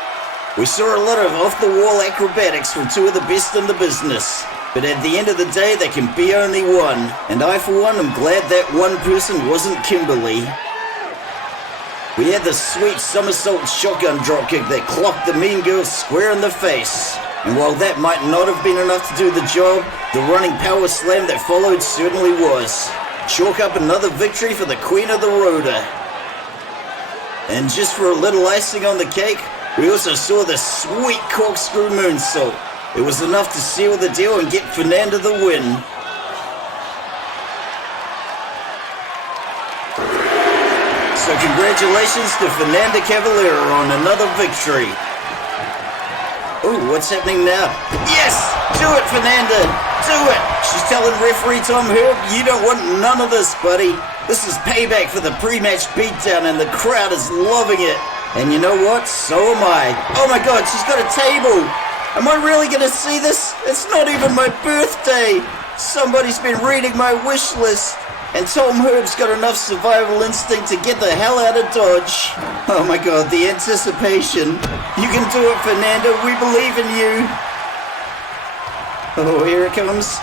We saw a lot of off-the-wall acrobatics from two of the best in the business. But at the end of the day, there can be only one. And I, for one, am glad that one person wasn't Kimberly. We had the sweet somersault shotgun dropkick that clocked the Mean Girl square in the face. And while that might not have been enough to do the job, the running power slam that followed certainly was. Chalk up another victory for the Queen of the Roader. And just for a little icing on the cake, we also saw the sweet corkscrew moonsault. It was enough to seal the deal and get Fernanda the win. So congratulations to Fernanda Cavalera on another victory. Ooh, what's happening now? Yes! Do it, Fernanda! Do it! She's telling referee Tom Herb, you don't want none of this, buddy. This is payback for the pre-match beatdown and the crowd is loving it. And you know what? So am I. Oh my god, she's got a table! Am I really gonna see this? It's not even my birthday! Somebody's been reading my wish list. And Tom Herb's got enough survival instinct to get the hell out of Dodge. Oh my god, the anticipation. You can do it, Fernanda. We believe in you. Oh, here it comes.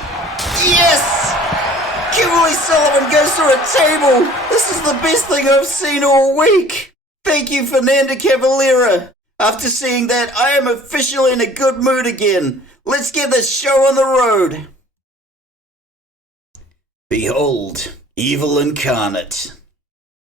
Yes! Kimberly Sullivan goes through a table. This is the best thing I've seen all week. Thank you, Fernanda Cavalera. After seeing that, I am officially in a good mood again. Let's get this show on the road. Behold, evil incarnate.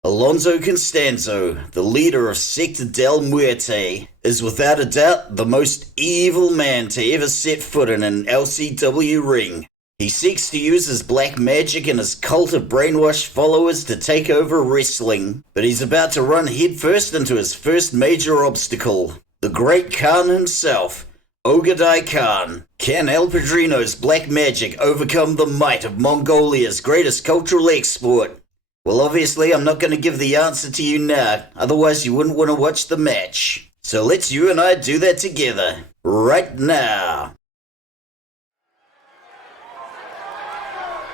Alonso Constanzo, the leader of Sector Del Muerte, is without a doubt the most evil man to ever set foot in an LCW ring. He seeks to use his black magic and his cult of brainwashed followers to take over wrestling, but he's about to run headfirst into his first major obstacle, the Great Khan himself, Ogadai Khan. Can El Padrino's black magic overcome the might of Mongolia's greatest cultural export? Well, obviously, I'm not going to give the answer to you now, otherwise you wouldn't want to watch the match. So let's you and I do that together, right now.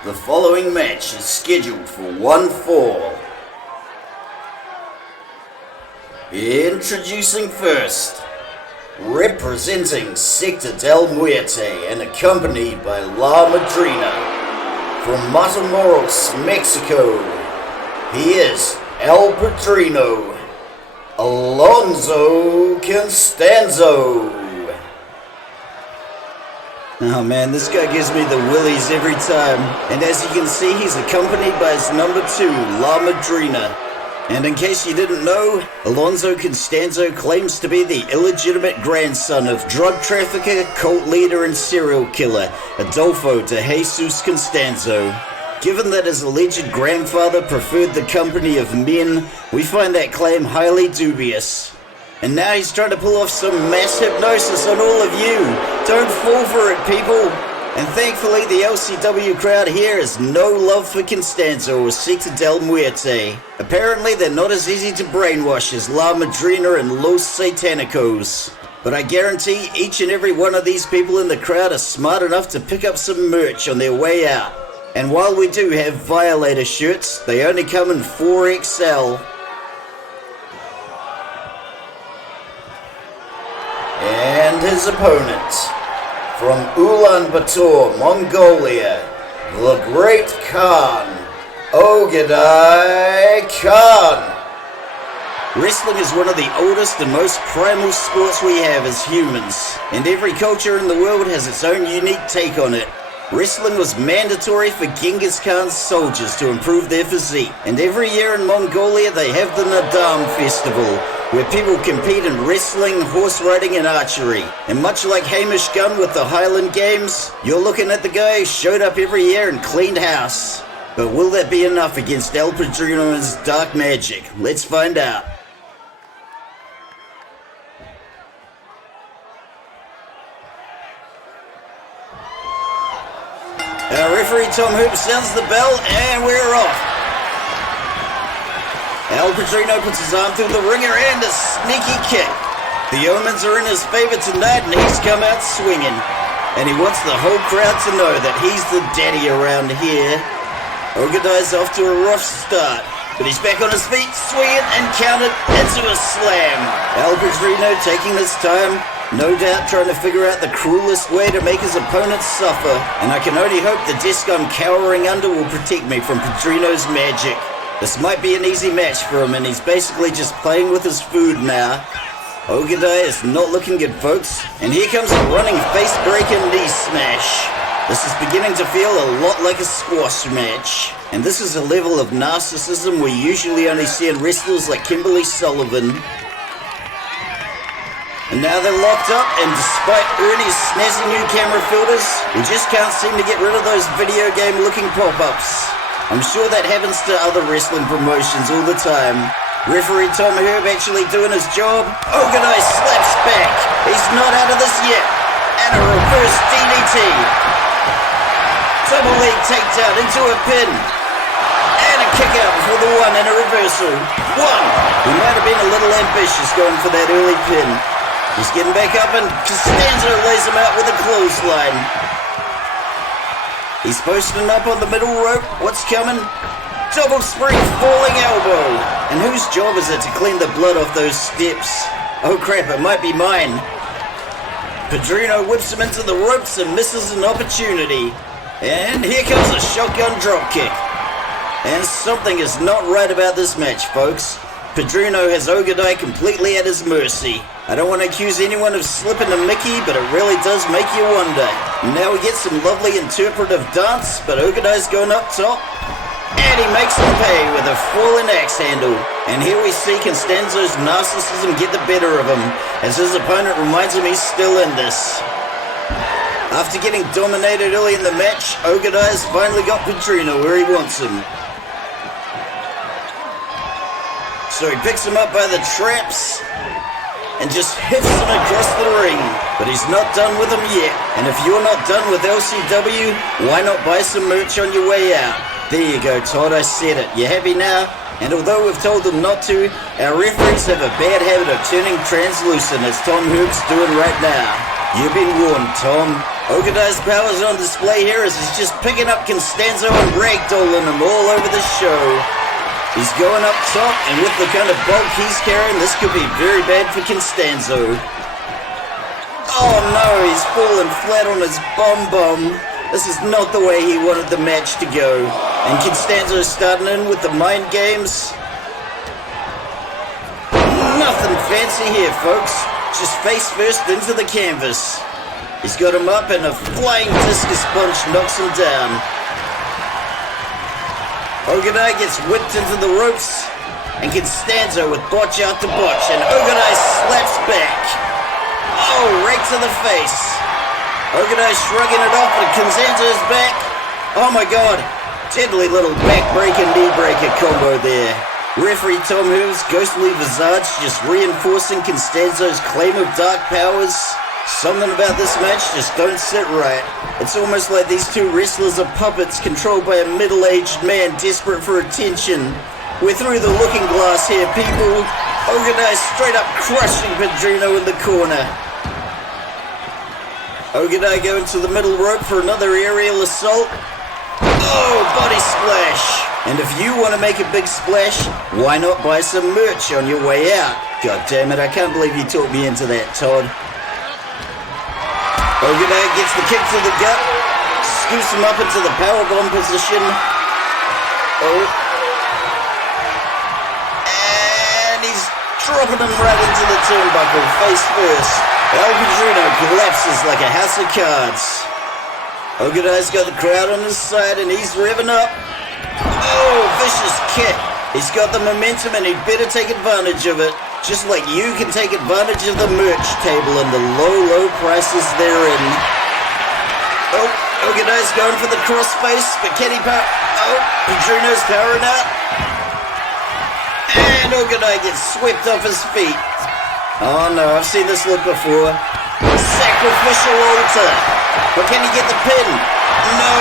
The following match is scheduled for one fall. Introducing first, representing Sector del Muerte and accompanied by La Madrina, from Matamoros, Mexico, he is El Padrino, Alonso Constanzo. Oh man, this guy gives me the willies every time. And as you can see, he's accompanied by his number 2, La Madrina. And in case you didn't know, Alonso Constanzo claims to be the illegitimate grandson of drug trafficker, cult leader, and serial killer, Adolfo de Jesus Constanzo. Given that his alleged grandfather preferred the company of men, we find that claim highly dubious. And now he's trying to pull off some mass hypnosis on all of you. Don't fall for it, people. And thankfully, the LCW crowd here has no love for Constanzo or Sector del Muerte. Apparently, they're not as easy to brainwash as La Madrina and Los Satanicos. But I guarantee each and every one of these people in the crowd are smart enough to pick up some merch on their way out. And while we do have Violator shirts, they only come in 4XL. And his opponent, from Ulaanbaatar, Mongolia, the Great Khan, Ogadai Khan. Wrestling is one of the oldest and most primal sports we have as humans, and every culture in the world has its own unique take on it. Wrestling was mandatory for Genghis Khan's soldiers to improve their physique, and every year in Mongolia they have the Nadam Festival, where people compete in wrestling, horse riding, and archery. And much like Hamish Gunn with the Highland Games, you're looking at the guy who showed up every year and cleaned house. But will that be enough against El Padrino and his dark magic? Let's find out. Our referee Tom Hoop sounds the bell, and we're off. El Padrino puts his arm through the ringer and a sneaky kick. The omens are in his favor tonight, and he's come out swinging. And he wants the whole crowd to know that he's the daddy around here. Ogadai's off to a rough start, but he's back on his feet, swinging and counted into a slam. El Padrino taking his time, no doubt trying to figure out the cruelest way to make his opponents suffer. And I can only hope the disc I'm cowering under will protect me from Padrino's magic. This might be an easy match for him, and he's basically just playing with his food now. Ogadai is not looking good, folks. And here comes a running face-breaker knee smash. This is beginning to feel a lot like a squash match. And this is a level of narcissism we usually only see in wrestlers like Kimberly Sullivan. And now they're locked up, and despite Ernie's snazzy new camera filters, we just can't seem to get rid of those video game-looking pop-ups. I'm sure that happens to other wrestling promotions all the time. Referee Tom Herb actually doing his job. Ogadai slaps back. He's not out of this yet. And a reverse DDT. Double leg takedown into a pin. And a kick out before the one and a reversal. One. He might have been a little ambitious going for that early pin. He's getting back up, and Constanzo lays him out with a clothesline. He's posting up on the middle rope. What's coming? Double spring falling elbow. And whose job is it to clean the blood off those steps? Oh crap, it might be mine. Padrino whips him into the ropes and misses an opportunity. And here comes a shotgun dropkick. And something is not right about this match, folks. Padrino has Ogadai completely at his mercy. I don't want to accuse anyone of slipping a Mickey, but it really does make you wonder. Now we get some lovely interpretive dance, but Ogadai's going up top. And he makes him pay with a falling axe handle. And here we see Constanzo's narcissism get the better of him, as his opponent reminds him he's still in this. After getting dominated early in the match, Ogadai's finally got Padrino where he wants him. So he picks him up by the traps, and just hits him across the ring. But he's not done with him yet. And if you're not done with LCW, why not buy some merch on your way out? There you go, Todd, I said it. You happy now? And although we've told them not to, our referees have a bad habit of turning translucent, as Tom Herb's doing right now. You've been warned, Tom. Ogadai's powers on display here as he's just picking up Constanzo and ragdolling him all over the show. He's going up top, and with the kind of bulk he's carrying, this could be very bad for Constanzo. Oh no, he's falling flat on his bum. This is not the way he wanted the match to go. And Constanzo's starting in with the mind games. Nothing fancy here, folks. Just face first into the canvas. He's got him up, and a flying discus punch knocks him down. Ogadai gets whipped into the ropes, and Constanzo with botch after botch, and Ogadai slaps back. Oh, right to the face. Ogadai shrugging it off, and Constanzo's back. Oh my god, deadly little back-breaker, knee-breaker combo there. Referee Tom Herb's ghostly visage just reinforcing Constanzo's claim of dark powers. Something about this match just don't sit right. It's almost like these two wrestlers are puppets controlled by a middle-aged man desperate for attention. We're through the looking glass here, people. Ogadai straight up crushing Pedrino in the corner. Ogadai going to the middle rope for another aerial assault. Oh, body splash. And if you want to make a big splash, why not buy some merch on your way out? God damn it, I can't believe you talked me into that, Todd. Ogadai gets the kick to the gut, scoots him up into the powerbomb position. Oh. And he's dropping him right into the turnbuckle, face first. El Padrino collapses like a house of cards. Ogadai's got the crowd on his side, and he's revving up. Oh, vicious kick. He's got the momentum, and he'd better take advantage of it. Just like you can take advantage of the merch table and the low prices therein. Oh, Ogadai's going for the crossface, but can he power? Oh, Padrino's powering out. And Ogadai gets swept off his feet. Oh no, I've seen this look before. Sacrificial altar. But can he get the pin? No.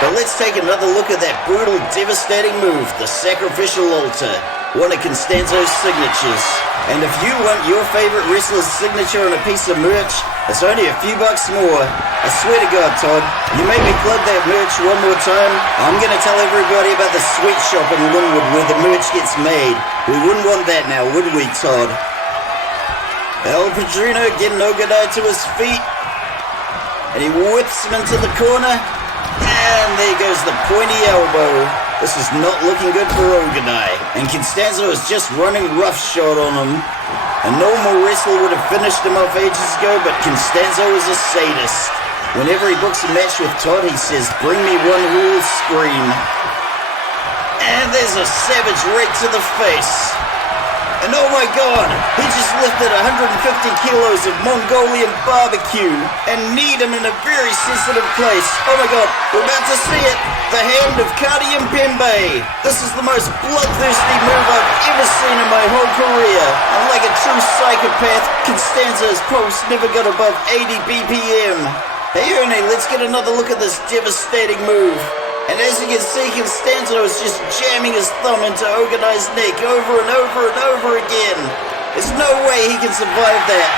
But let's take another look at that brutal, devastating move, the sacrificial altar. One of Constanzo's signatures. And if you want your favorite wrestler's signature on a piece of merch, it's only a few bucks more. I swear to God, Todd, you make me plug that merch one more time, I'm gonna tell everybody about the sweatshop in Linwood where the merch gets made. We wouldn't want that now, would we, Todd? El Padrino getting Ogadai to his feet. And he whips him into the corner. And there goes the pointy elbow. This is not looking good for Ogadai. And Constanzo is just running roughshod on him. A normal wrestler would have finished him off ages ago, but Constanzo is a sadist. Whenever he books a match with Todd, he says, "Bring me one who will scream." And there's a savage right to the face. And oh my god, he just lifted 150 kilos of Mongolian barbecue and kneed him in a very sensitive place. Oh my god, we're about to see it. The hand of Kadi Mpembe. This is the most bloodthirsty move I've ever seen in my whole career. And like a true psychopath, Constanzo's pulse never got above 80 BPM. Hey Ernie, let's get another look at this devastating move. And as you can see, Constanzo is just jamming his thumb into Ogadai's neck over and over and over again. There's no way he can survive that.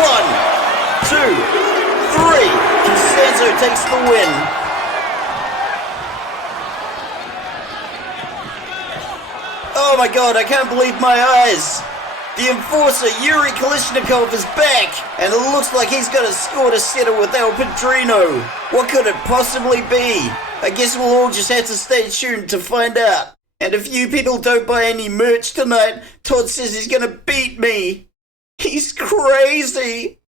1, 2, 3. Constanzo takes the win. Oh my god, I can't believe my eyes. The enforcer, Yuri Kalishnikov, is back, and it looks like he's got a score to settle with El Padrino. What could it possibly be? I guess we'll all just have to stay tuned to find out. And if you people don't buy any merch tonight, Todd says he's gonna beat me. He's crazy.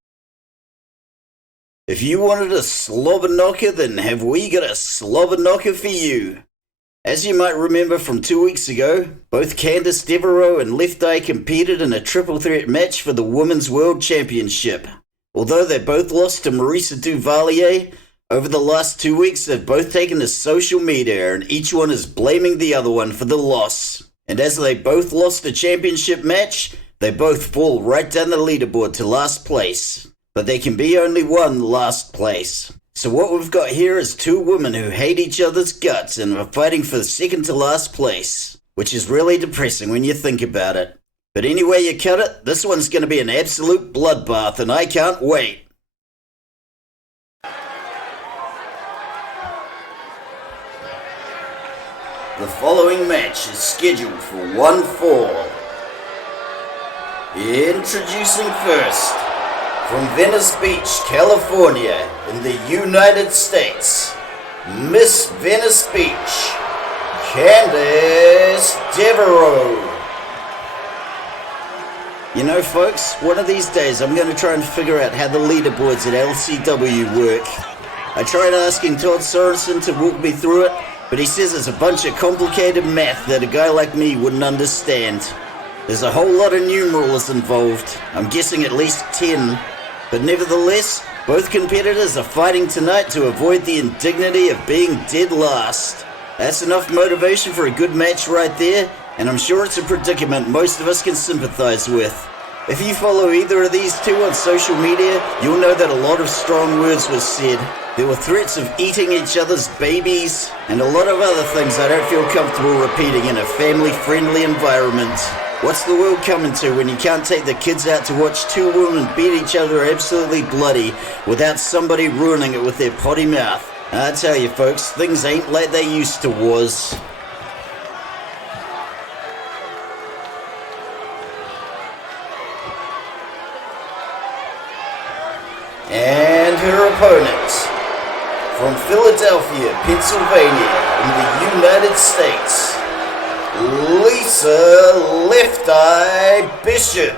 If you wanted a slobber knocker, then have we got a slobber knocker for you. As you might remember from 2 weeks ago, both Candice Devereaux and Left Eye competed in a triple threat match for the Women's World Championship. Although they both lost to Marisa Duvalier, over the last 2 weeks they've both taken to social media and each one is blaming the other one for the loss. And as they both lost a championship match, they both fall right down the leaderboard to last place. But there can be only one last place. So what we've got here is two women who hate each other's guts and are fighting for the second to last place, which is really depressing when you think about it. But anyway you cut it, this one's going to be an absolute bloodbath and I can't wait. The following match is scheduled for one fall. Introducing first, from Venice Beach, California, in the United States, Miss Venice Beach, Candice Devereaux. You know, folks, one of these days I'm going to try and figure out how the leaderboards at LCW work. I tried asking Todd Sorensen to walk me through it, but he says it's a bunch of complicated math that a guy like me wouldn't understand. There's a whole lot of numerals involved, I'm guessing at least 10. But nevertheless, both competitors are fighting tonight to avoid the indignity of being dead last. That's enough motivation for a good match right there, and I'm sure it's a predicament most of us can sympathize with. If you follow either of these two on social media, you'll know that a lot of strong words were said. There were threats of eating each other's babies, and a lot of other things I don't feel comfortable repeating in a family-friendly environment. What's the world coming to when you can't take the kids out to watch two women beat each other absolutely bloody without somebody ruining it with their potty mouth? I tell you folks, things ain't like they used to was. And her opponent, from Philadelphia, Pennsylvania, in the United States, Lisa Left Eye Bishop.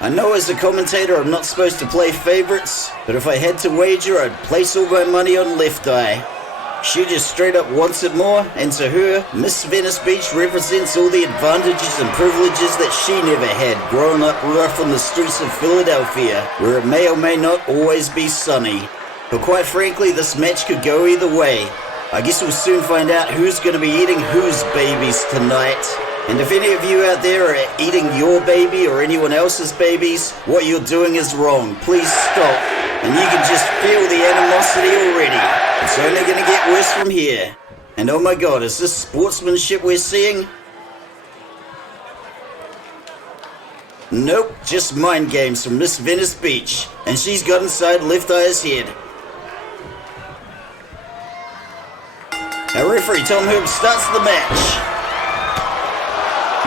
I know as a commentator I'm not supposed to play favorites, but if I had to wager, I'd place all my money on Left Eye. She just straight up wants it more, and to her, Miss Venice Beach represents all the advantages and privileges that she never had growing up rough on the streets of Philadelphia, where it may or may not always be sunny. But quite frankly, this match could go either way. I guess we'll soon find out who's going to be eating whose babies tonight. And if any of you out there are eating your baby or anyone else's babies, what you're doing is wrong. Please stop. And you can just feel the animosity already. It's only going to get worse from here. And oh my god, is this sportsmanship we're seeing? Nope, just mind games from Miss Venice Beach. And she's got inside Left Eye's head. Our referee Tom Herb starts the match.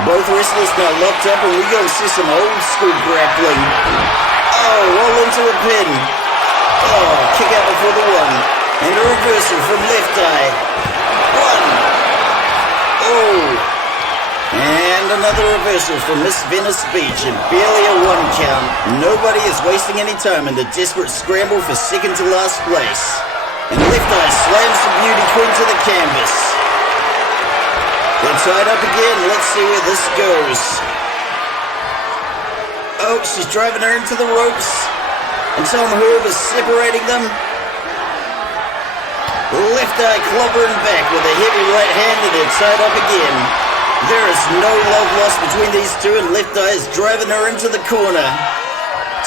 Both wrestlers now locked up and we're going to see some old school grappling. Oh, roll into a pin. Oh, kick out before the one. And a reversal from Left Eye. One. Oh. And another reversal from Miss Venice Beach and barely a one count. Nobody is wasting any time in the desperate scramble for second to last place. And Left Eye slams the beauty queen to the canvas. They're tied up again. Let's see where this goes. Oh, she's driving her into the ropes. And Tom Herb is separating them. Left Eye clobbering back with a heavy right hand and they're tied up again. There is no love lost between these two and Left Eye is driving her into the corner.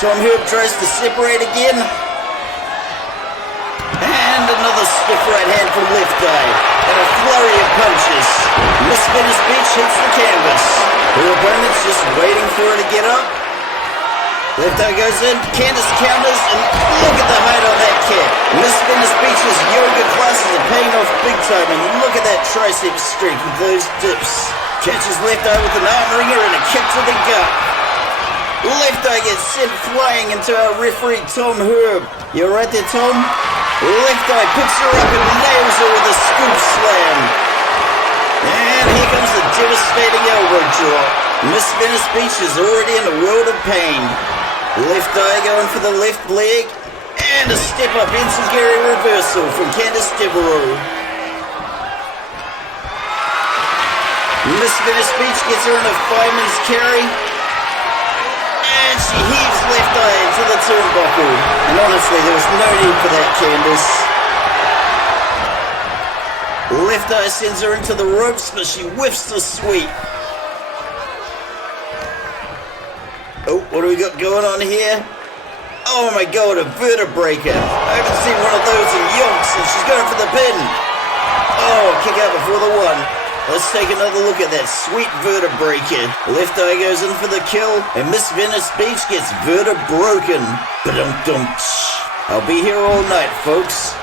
Tom Herb tries to separate again. And another stiff right hand from Left Eye. And a flurry of punches. Miss Venice Beach hits the canvas. Her opponent's just waiting for her to get up. Left Eye goes in, Candice counters, and look at the height on that kick. Miss Venice Beach's yoga classes are paying off big time, and look at that tricep streak with those dips. Catches Left Eye with an arm wringer and a kick to the gut. Left Eye gets sent flying into our referee Tom Herb. You alright there, Tom? Left Eye picks her up and nails her with a scoop slam. And here comes the devastating elbow drop. Miss Venice Beach is already in a world of pain. Left Eye going for the left leg. And a step up enziguri reversal from Candice Devereaux. Miss Venice Beach gets her in a fireman's carry. And she heaves Left Eye into the turnbuckle. And honestly, there was no need for that, Candice. Left Eye sends her into the ropes, but she whiffs the sweep. Oh, what do we got going on here? Oh my god, a vertebraker. I haven't seen one of those in yonks, and she's going for the pin. Oh, kick out before the one. Let's take another look at that sweet vertebraker. Left Eye goes in for the kill, and Miss Venice Beach gets vertebroken. Ba-dum-dum. I'll be here all night, folks.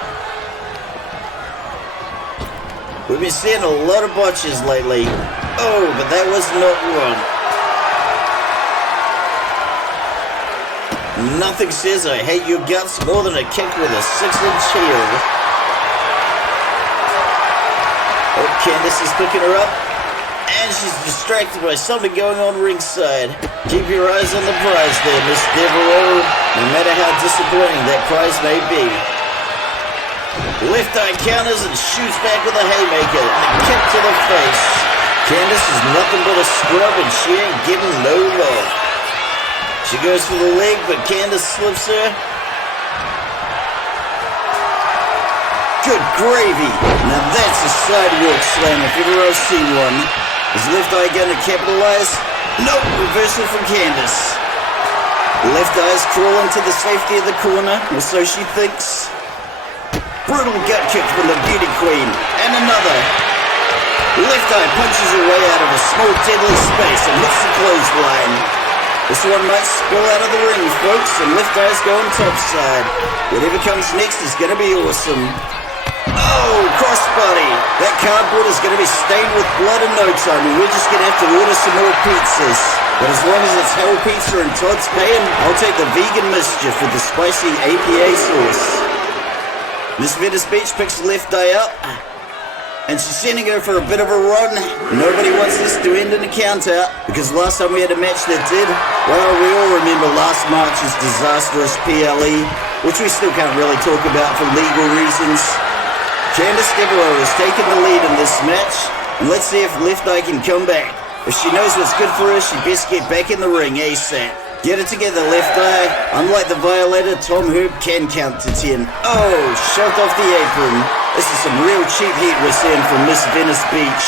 We've been seeing a lot of botches lately. Oh, but that was not one. Nothing says I hate your guts more than a kick with a 6-inch heel. Oh, Candice is picking her up. And she's distracted by something going on ringside. Keep your eyes on the prize there, Miss Devereaux. No matter how disappointing that prize may be. Left Eye counters and shoots back with a haymaker and a kick to the face. Candice is nothing but a scrub and she ain't giving no love. She goes for the leg, but Candice slips her. Good gravy. Now that's a sidewalk slam if ever I've seen one. Is Left Eye going to capitalize? Nope, reversal from Candice. Left Eye's crawling to the safety of the corner, or so she thinks. Brutal gut kick from the beauty queen. And another. Left Eye punches her way out of a small deadly space and hits the clothesline. This one might spill out of the ring, folks, and Left Eye's going topside. Whatever comes next is going to be awesome. Oh, crossbody. That cardboard is going to be stained with blood in no time, and we're just going to have to order some more pizzas. But as long as it's Hell Pizza and Todd's paying, I'll take the vegan mischief with the spicy APA sauce. Miss Venice Beach picks Left Eye up, and she's sending her for a bit of a run. Nobody wants this to end in a countout, because last time we had a match that did, well, we all remember last March's disastrous PLE, which we still can't really talk about for legal reasons. Candice Devereaux has taken the lead in this match, and let's see if Left Eye can come back. If she knows what's good for her, she best get back in the ring ASAP. Get it together, Left Eye. Unlike the Violator, Tom Herb can count to 10. Oh, shoved off the apron. This is some real cheap heat we're seeing from Miss Venice Beach.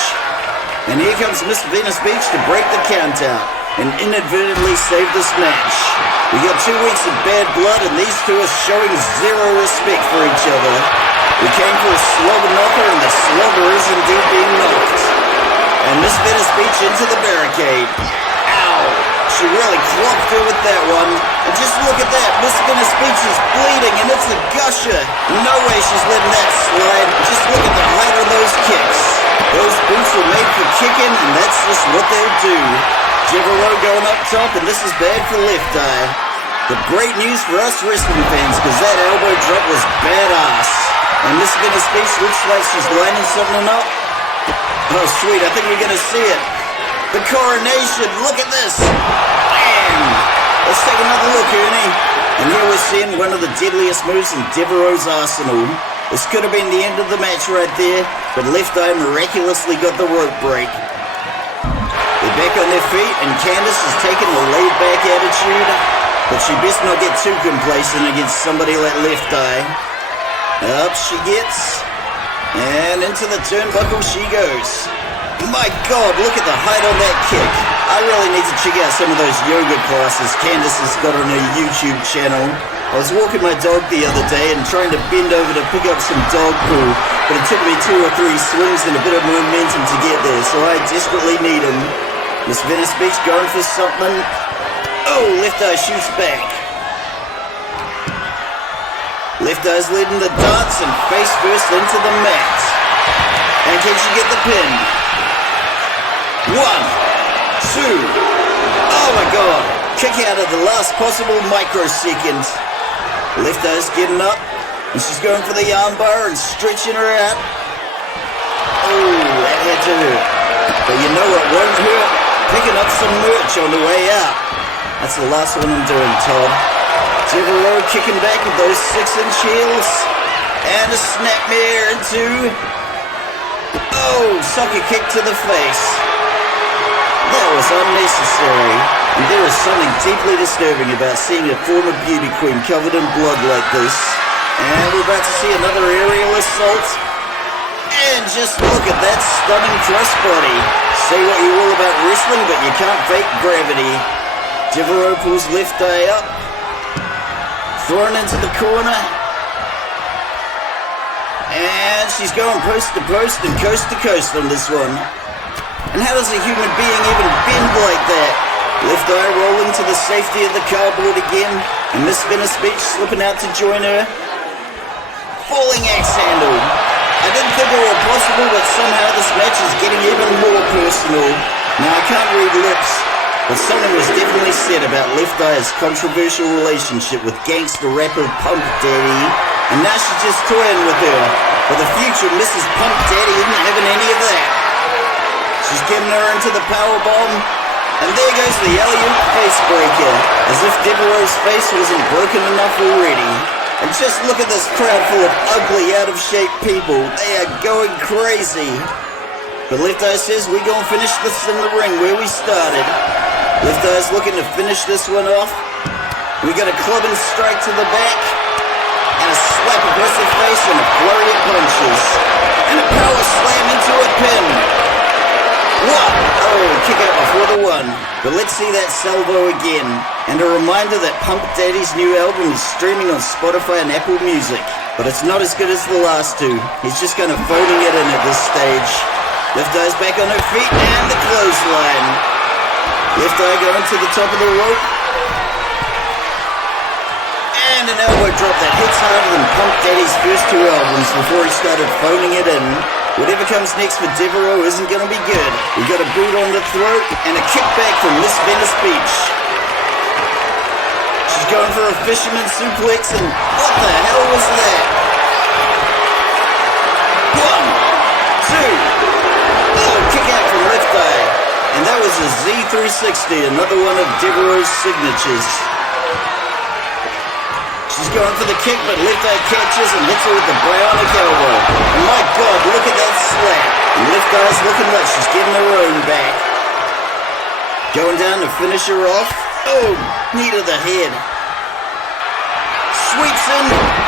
And here comes Miss Venice Beach to break the count out and inadvertently save this match. We got 2 weeks of bad blood, and these two are showing zero respect for each other. We came for a slobber knocker, and the slobber is indeed being knocked. And Miss Venice Beach into the barricade. Ow! She really clocked her with that one. And just look at that. Miss Venice Beach is bleeding, and it's a gusher. No way she's letting that slide. Just look at the height of those kicks. Those boots are made for kicking, and that's just what they'll do. Devereaux going up top, and this is bad for Left Eye. But great news for us wrestling fans, because that elbow drop was badass. And Miss Venice Beach looks like she's lining something up. Oh, sweet, I think we're going to see it. The coronation, look at this. Bam! Let's take another look, Ernie. And here we're seeing one of the deadliest moves in Devereaux's arsenal. This could have been the end of the match right there, but Left Eye miraculously got the rope break. They're back on their feet, and Candice is taking a laid-back attitude, but she best not get too complacent against somebody like Left Eye. Up she gets, and into the turnbuckle she goes. My God, look at the height on that kick. I really need to check out some of those yoga classes Candice has got on her YouTube channel. I was walking my dog the other day and trying to bend over to pick up some dog poo, but it took me 2 or 3 swings and a bit of momentum to get there, so I desperately need them. Miss Venice Beach going for something. Oh, Left Eye shoots back. Left Eye's leading the dance and face first into the mat. And can she get the pin? 1, 2. Oh my God. Kick out at the last possible microsecond. Left Eye's getting up, and she's going for the armbar and stretching her out. Oh, that had to hurt. But you know what won't hurt? Picking up some merch on the way out. That's the last one I'm doing, Todd. Devereaux kicking back with those 6-inch heels. And a snapmare into... Oh, sucker kick to the face. That was unnecessary. And there is something deeply disturbing about seeing a former beauty queen covered in blood like this. And we're about to see another aerial assault. And just look at that stunning crossbody. Say what you will about wrestling, but you can't fake gravity. Devereaux pulls left eye up. Thrown into the corner. And she's going post to post and coast to coast on this one. And how does a human being even bend like that? Left eye rolling to the safety of the cardboard again. And Miss Venice Beach slipping out to join her. Falling axe handle. I didn't think it were possible, but somehow this match is getting even more personal. Now I can't read lips, but something was definitely said about Left Eye's controversial relationship with gangster rapper Pump Daddy. And now she's just toying with her. But the future Mrs. Pump Daddy isn't having any of that. She's getting her into the powerbomb. And there goes the alley-oop face breaker. As if Devereaux's face wasn't broken enough already. And just look at this crowd full of ugly, out-of-shape people. They are going crazy. But Left Eye says we're going to finish this in the ring where we started. Left Eye's looking to finish this one off. We got a club and strike to the back. And a slap across the face and a flurry of punches. And a power slam into a pin. What? Oh, kick out before the one. But let's see that salvo again. And a reminder that Pump Daddy's new album is streaming on Spotify and Apple Music. But it's not as good as the last two. He's just kind of phoning it in at this stage. Left Eye's back on her feet and the clothesline. Left Eye going to the top of the rope. And an elbow drop that hits harder than Pump Daddy's first two albums before he started phoning it in. Whatever comes next for Devereaux isn't going to be good. We got a boot on the throat and a kickback from Miss Venice Beach. She's going for a fisherman suplex and what the hell was that? 1, 2. Oh, kick out from Left Eye. And that was a Z360, another one of Devereaux's signatures. She's going for the kick, but Left Eye catches and hits her with the bionic elbow. And my God, look at that slap. And Left Eye's looking like she's getting her own back. Going down to finish her off. Oh, knee to the head. Sweeps in,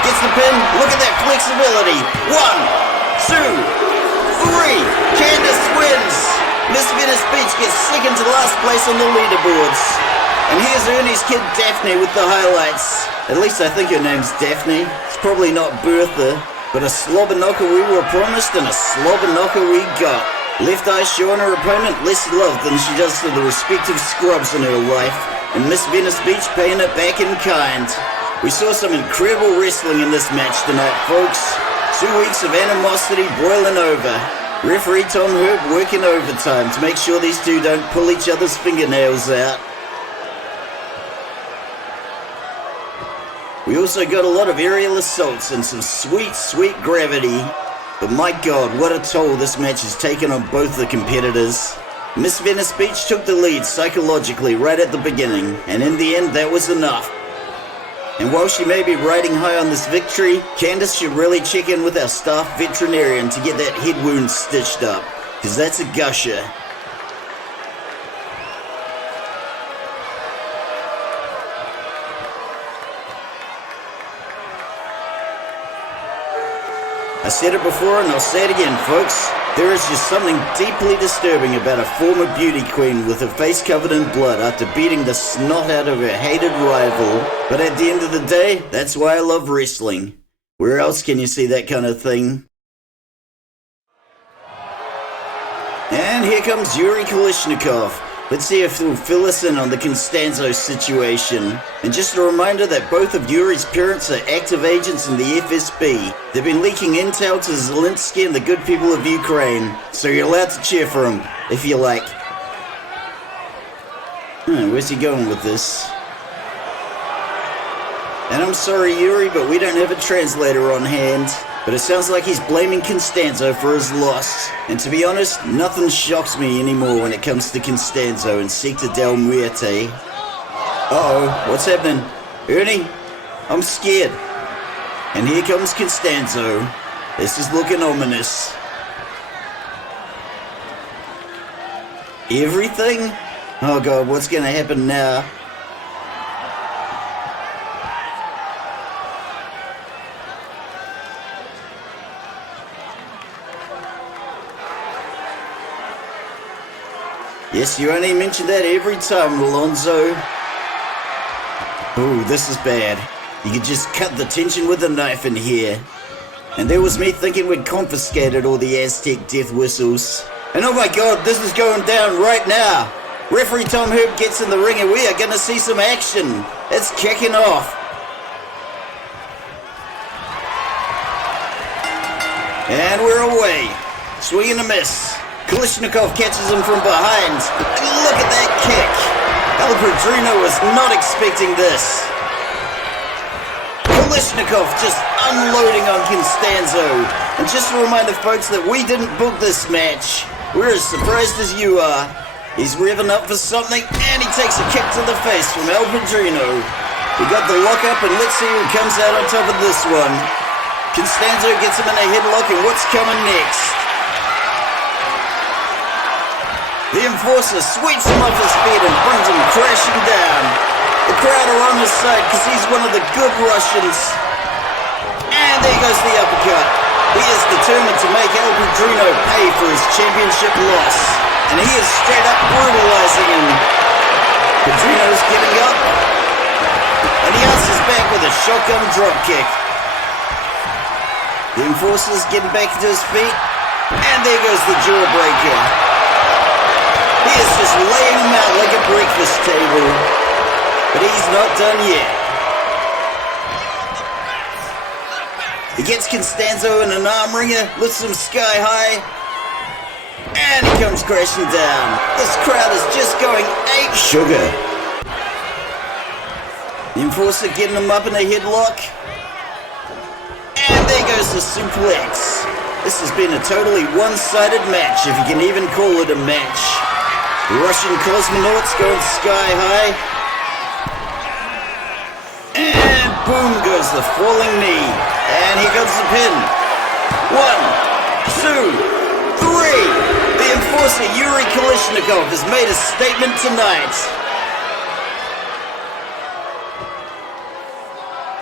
gets the pin. Look at that flexibility. 1, 2, 3. Candice wins. Miss Venice Beach gets second to last place on the leaderboards. And here's Ernie's kid Daphne with the highlights. At least I think her name's Daphne. It's probably not Bertha. But a slobber knocker we were promised and a slobber knocker we got. Left Eye showing her opponent less love than she does to the respective scrubs in her life. And Miss Venice Beach paying it back in kind. We saw some incredible wrestling in this match tonight, folks. 2 weeks of animosity boiling over. Referee Tom Herb working overtime to make sure these two don't pull each other's fingernails out. We also got a lot of aerial assaults and some sweet, sweet gravity. But my God, what a toll this match has taken on both the competitors. Miss Venice Beach took the lead psychologically right at the beginning, and in the end that was enough. And while she may be riding high on this victory, Candice should really check in with our staff veterinarian to get that head wound stitched up, because that's a gusher. I said it before and I'll say it again, folks. There is just something deeply disturbing about a former beauty queen with her face covered in blood after beating the snot out of her hated rival. But at the end of the day, that's why I love wrestling. Where else can you see that kind of thing? And here comes Yuri Kalishnikov. Let's see if he'll fill us in on the Constanzo situation. And just a reminder that both of Yuri's parents are active agents in the FSB. They've been leaking intel to Zelensky and the good people of Ukraine. So you're allowed to cheer for him, if you like. Where's he going with this? And I'm sorry, Yuri, but we don't have a translator on hand. But it sounds like he's blaming Constanzo for his loss. And to be honest, nothing shocks me anymore when it comes to Constanzo and Sector Del Muerte. Uh-oh, what's happening? Ernie? I'm scared. And here comes Constanzo. This is looking ominous. Everything? Oh God, what's gonna happen now? Yes, you only mention that every time, Alonzo. Ooh, this is bad. You could just cut the tension with a knife in here. And there was me thinking we'd confiscated all the Aztec death whistles. And oh my god, this is going down right now. Referee Tom Herb gets in the ring and we are gonna see some action. It's kicking off. And we're away. Swing and a miss. Kalishnikov catches him from behind. And look at that kick. El Padrino was not expecting this. Kalishnikov just unloading on Constanzo. And just a reminder, folks, that we didn't book this match. We're as surprised as you are. He's revving up for something, and he takes a kick to the face from El Padrino. We got the lock up, and let's see who comes out on top of this one. Constanzo gets him in a headlock, and what's coming next? The Enforcer sweeps him off his feet and brings him crashing down. The crowd are on his side because he's one of the good Russians. And there goes the uppercut. He is determined to make El Padrino pay for his championship loss. And he is straight up brutalizing him. Padrino's getting up. And he answers back with a shotgun dropkick. The Enforcer's getting back to his feet. And there goes the jawbreaker. He is just laying him out like a breakfast table. But he's not done yet. He gets Constanzo in an arm wringer, lifts him sky high. And he comes crashing down. This crowd is just going ape sugar. The Enforcer getting him up in a headlock. And there goes the suplex. This has been a totally one-sided match, if you can even call it a match. The Russian cosmonauts going sky high. And boom goes the falling knee. And here comes the pin. 1, 2, 3. The Enforcer Yuri Kalishnikov has made a statement tonight.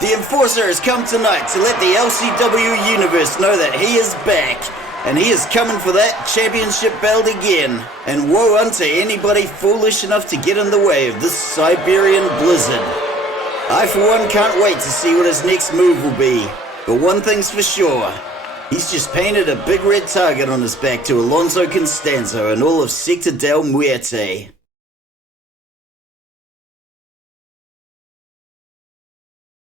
The Enforcer has come tonight to let the LCW universe know that he is back. And he is coming for that championship belt again. And woe unto anybody foolish enough to get in the way of this Siberian blizzard. I for one can't wait to see what his next move will be. But one thing's for sure. He's just painted a big red target on his back to Alonzo Constanzo and all of Sector del Muerte.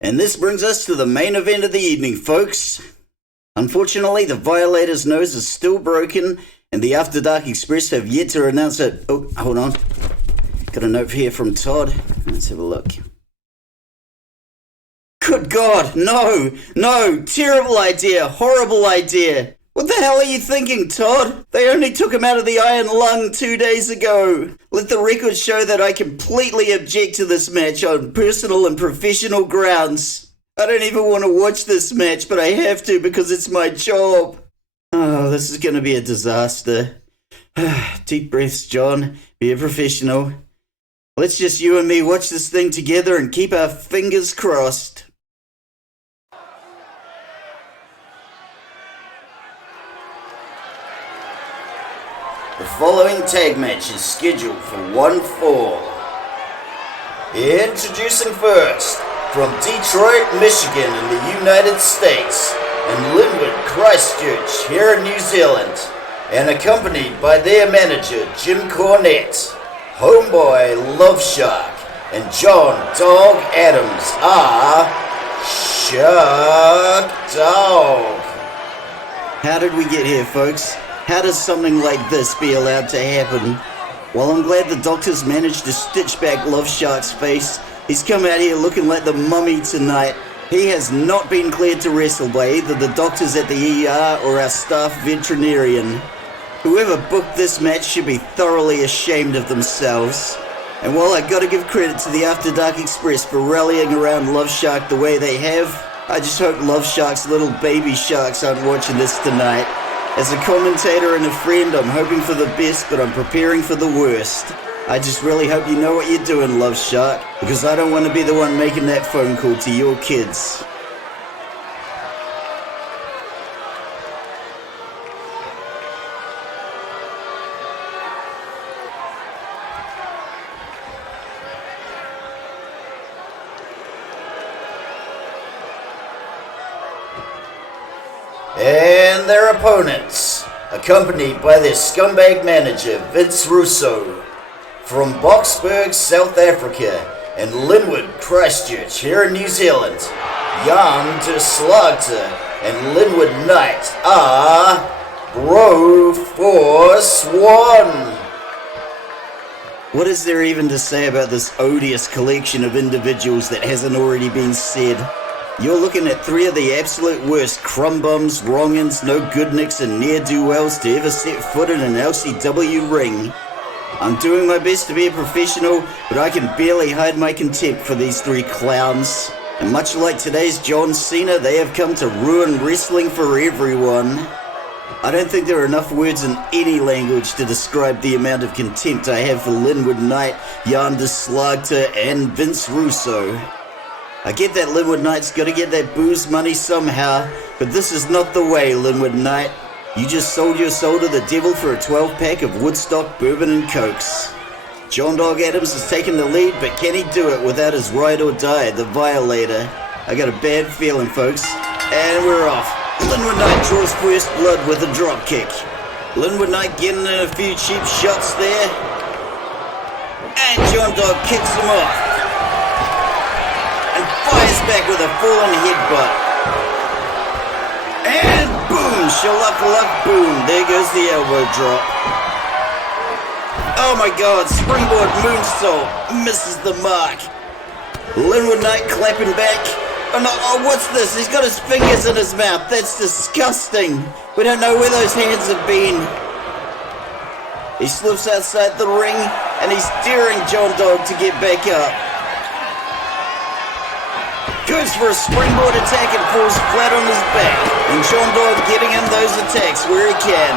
And this brings us to the main event of the evening, folks. Unfortunately, the Violator's nose is still broken, and the After Dark Express have yet to announce it. Oh, hold on. Got a note here from Todd. Let's have a look. Good God, no, terrible idea, horrible idea. What the hell are you thinking, Todd? They only took him out of the Iron Lung 2 days ago. Let the record show that I completely object to this match on personal and professional grounds. I don't even want to watch this match, but I have to because it's my job. Oh, this is going to be a disaster. Deep breaths, John. Be a professional. Let's just you and me watch this thing together and keep our fingers crossed. The following tag match is scheduled for one fall. Introducing first, from Detroit, Michigan in the United States, and Linwood, Christchurch here in New Zealand, and accompanied by their manager Jim Cornette, Homeboy Love Shark, and John Dog Adams are Shark Dog. How did we get here, folks? How does something like this be allowed to happen? Well, I'm glad the doctors managed to stitch back Love Shark's face. He's come out here looking like the mummy tonight. He has not been cleared to wrestle by either the doctors at the ER or our staff veterinarian. Whoever booked this match should be thoroughly ashamed of themselves. And while I gotta give credit to the After Dark Express for rallying around Love Shark the way they have, I just hope Love Shark's little baby sharks aren't watching this tonight. As a commentator and a friend, I'm hoping for the best, but I'm preparing for the worst. I just really hope you know what you're doing, Love Shark, because I don't want to be the one making that phone call to your kids. And their opponents, accompanied by their scumbag manager, Vince Russo, from Boksburg, South Africa, and Linwood, Christchurch, here in New Zealand, Jan de Slagter and Linwood Knight are Broforce One. What is there even to say about this odious collection of individuals that hasn't already been said? You're looking at three of the absolute worst crumbums, wrongins, no goodnicks, and ne'er-do-wells to ever set foot in an LCW ring. I'm doing my best to be a professional, but I can barely hide my contempt for these three clowns. And much like today's John Cena, they have come to ruin wrestling for everyone. I don't think there are enough words in any language to describe the amount of contempt I have for Linwood Knight, Jan de Slagter, and Vince Russo. I get that Linwood Knight's gotta get that booze money somehow, but this is not the way, Linwood Knight. You just sold your soul to the devil for a 12-pack of Woodstock bourbon and cokes. John Dog Adams has taken the lead, but can he do it without his ride or die, the Violator? I got a bad feeling, folks. And we're off. Linwood Knight draws first blood with a drop kick. Linwood Knight getting in a few cheap shots there. And John Dog kicks him off. And fires back with a falling headbutt. And boom! Shalaka-luck, boom. There goes the elbow drop. Oh my god, springboard moonsault. Misses the mark. Linwood Knight clapping back. Oh no, oh what's this? He's got his fingers in his mouth. That's disgusting. We don't know where those hands have been. He slips outside the ring and he's daring John Dog to get back up. Goes for a springboard attack and falls flat on his back. And John Dog getting him those attacks where he can.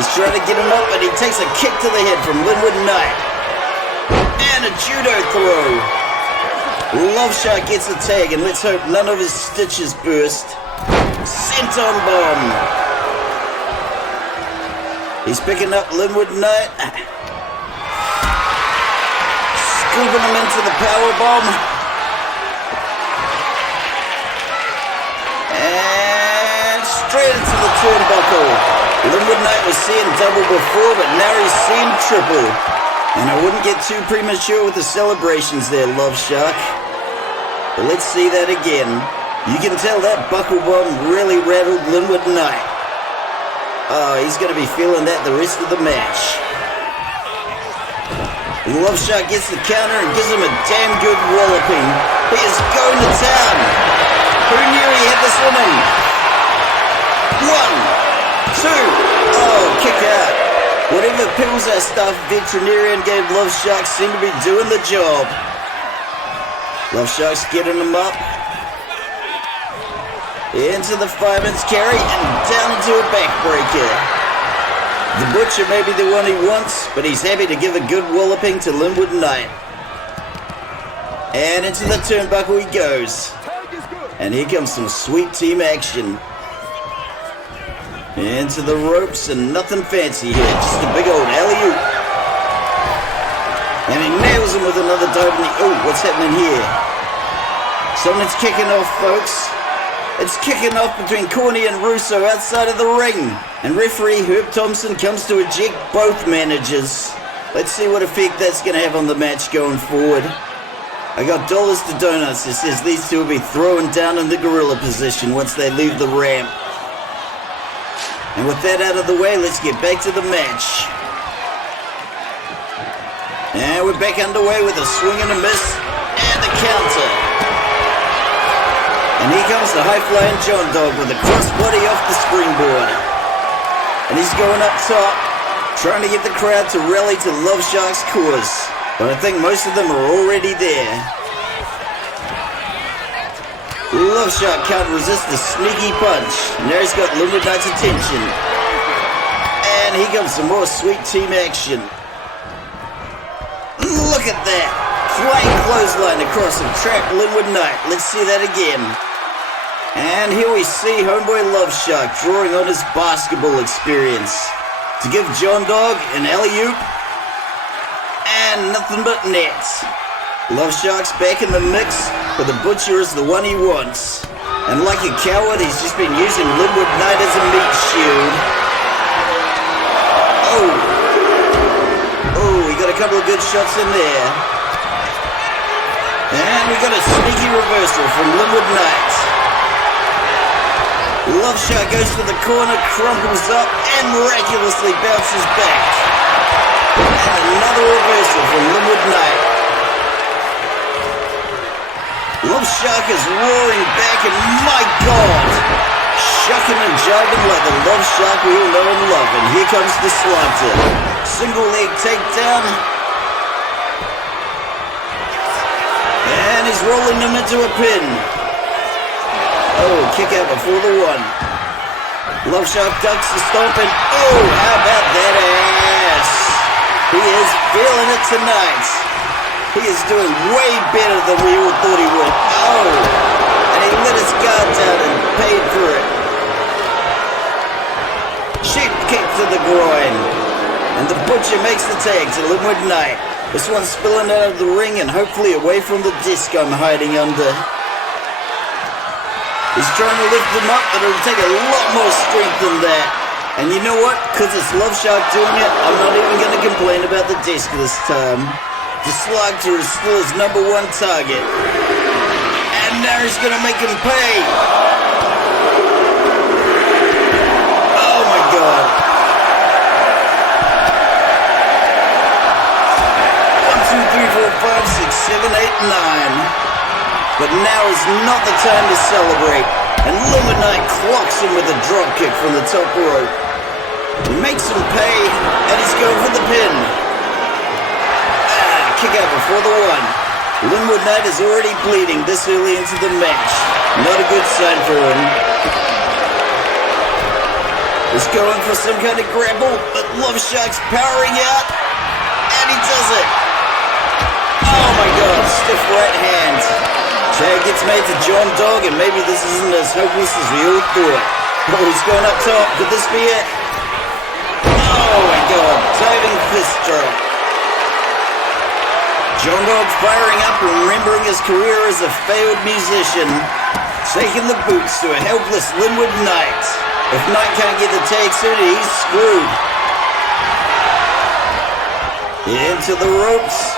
He's trying to get him up and he takes a kick to the head from Linwood Knight. And a judo throw. Love Shark gets a tag, and let's hope none of his stitches burst. Senton bomb. He's picking up Linwood Knight. Scooping him into the power bomb. And straight into the turnbuckle. Linwood Knight was seeing double before, but now he's seeing triple. And I wouldn't get too premature with the celebrations there, Love Shark. But let's see that again. You can tell that buckle bomb really rattled Linwood Knight. Oh, he's going to be feeling that the rest of the match. Love Shark gets the counter and gives him a damn good walloping. He is going to town. Who knew he had this in him? 1, 2. Oh, kick out. Whatever pills our staff veterinarian gave Love Shark seem to be doing the job. Love Shark's getting him up. Into the fireman's carry and down into a backbreaker. The Butcher may be the one he wants, but he's happy to give a good walloping to Linwood Knight. And into the turnbuckle he goes. And here comes some sweet team action. Into the ropes and nothing fancy here, just a big old alley-oop. And he nails him with another dive in the... Oh, what's happening here? Something's kicking off, folks. It's kicking off between Corny and Russo outside of the ring. And referee Herb Thompson comes to eject both managers. Let's see what effect that's going to have on the match going forward. I got dollars to donuts. It says these two will be thrown down in the gorilla position once they leave the ramp. And with that out of the way, let's get back to the match. And we're back underway with a swing and a miss and a counter. And here comes the high-flying John Dog with a crossbody off the springboard. And he's going up top, trying to get the crowd to rally to Love Shark's cause. But I think most of them are already there. Love Shark can't resist the sneaky punch. Now he's got Linwood Knight's attention. And here comes some more sweet team action. Look at that! Flying clothesline across and trapped Linwood Knight. Let's see that again. And here we see homeboy Love Shark drawing on his basketball experience to give John Dog an alley-oop and nothing but nets. Love Shark's back in the mix, but the Butcher is the one he wants. And like a coward, he's just been using Linwood Knight as a meat shield. Oh, he got a couple of good shots in there. And we got a sneaky reversal from Linwood Knight. Love Shark goes for the corner, crumples up, and miraculously bounces back. And another reversal from Linwood Knight. Love Shark is roaring back, and my God! Shucking and jiving like the Love Shark we all know and love. And here comes the slaughter. Single leg takedown. And he's rolling him into a pin. Oh, kick out before the one. Love Shark ducks the stomp and oh, how about that ass? He is feeling it tonight. He is doing way better than we all thought he would. Oh, and he let his guard down and paid for it. Sheep kick to the groin. And the Butcher makes the tag to Linwood Knight. This one's spilling out of the ring and hopefully away from the disc I'm hiding under. He's trying to lift them up, but it'll take a lot more strength than that. And you know what? Because it's Love Shark doing it, I'm not even going to complain about the disc this time. The Slugter is still his #1 target. And now he's going to make him pay. Oh my God. 1, 2, 3, 4, 5, 6, 7, 8, 9. But now is not the time to celebrate. And Linwood Knight clocks him with a drop kick from the top rope. He makes him pay, and he's going for the pin. Kick out before the one. Linwood Knight is already bleeding this early into the match. Not a good sign for him. He's going for some kind of grapple, but Love Shark's powering out, and he does it. Oh my God, stiff right hand. Tag gets made to John Dog, and maybe this isn't as hopeless as we all thought. Oh, he's going up top. Could this be it? Oh my God, diving fist drop. John Dog firing up, remembering his career as a failed musician. Taking the boots to a helpless Linwood Knight. If Knight can't get the tag soon, he's screwed. Into the ropes.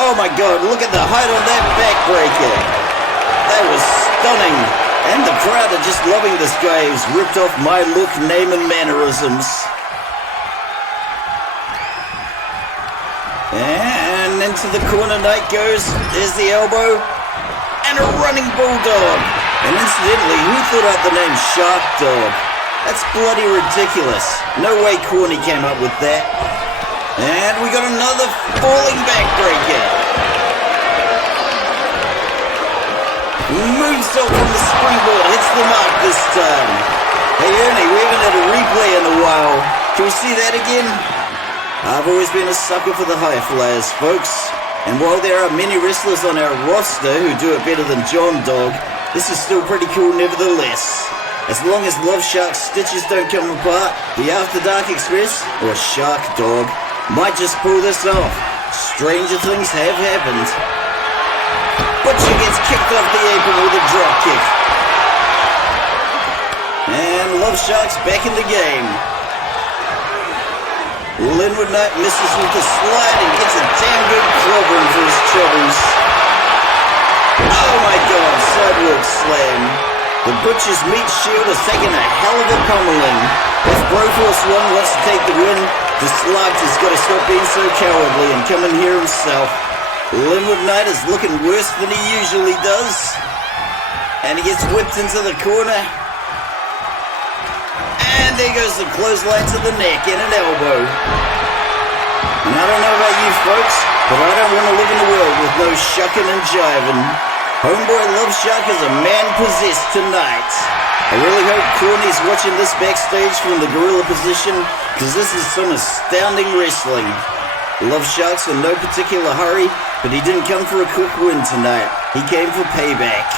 Oh my God, look at the height on that backbreaker. That was stunning. And the crowd are just loving this guy who's ripped off my look, name, and mannerisms. And into the corner Knight goes. There's the elbow. And a running bulldog. And incidentally, who thought out the name Shark Dog? That's bloody ridiculous. No way Corny came up with that. And we got another falling backbreaker. Moonsault from the springboard hits the mark this time. Hey Ernie, we haven't had a replay in a while. Can we see that again? I've always been a sucker for the high flyers, folks. And while there are many wrestlers on our roster who do it better than John Dog, this is still pretty cool nevertheless. As long as Love Shark's stitches don't come apart, the After Dark Express, or Shark Dog, might just pull this off. Stranger things have happened. Butcher gets kicked off the apron with a drop kick. And Love Shark's back in the game. Linwood Knight misses with the slide and gets a damn good clobbering for his troubles. Oh my God, sidewalk slam. The Butcher's meat shield has taken a hell of a pummeling. If Broforce 1 wants to take the win, the Slugter's got to stop being so cowardly and come in here himself. Linwood Knight is looking worse than he usually does. And he gets whipped into the corner. And there goes the clothesline to the neck and an elbow. And I don't know about you folks, but I don't want to live in a world with no shucking and jiving. Homeboy Love Shark is a man possessed tonight. I really hope Corny's watching this backstage from the gorilla position, because this is some astounding wrestling. Love Shark's in no particular hurry, but he didn't come for a quick win tonight. He came for payback.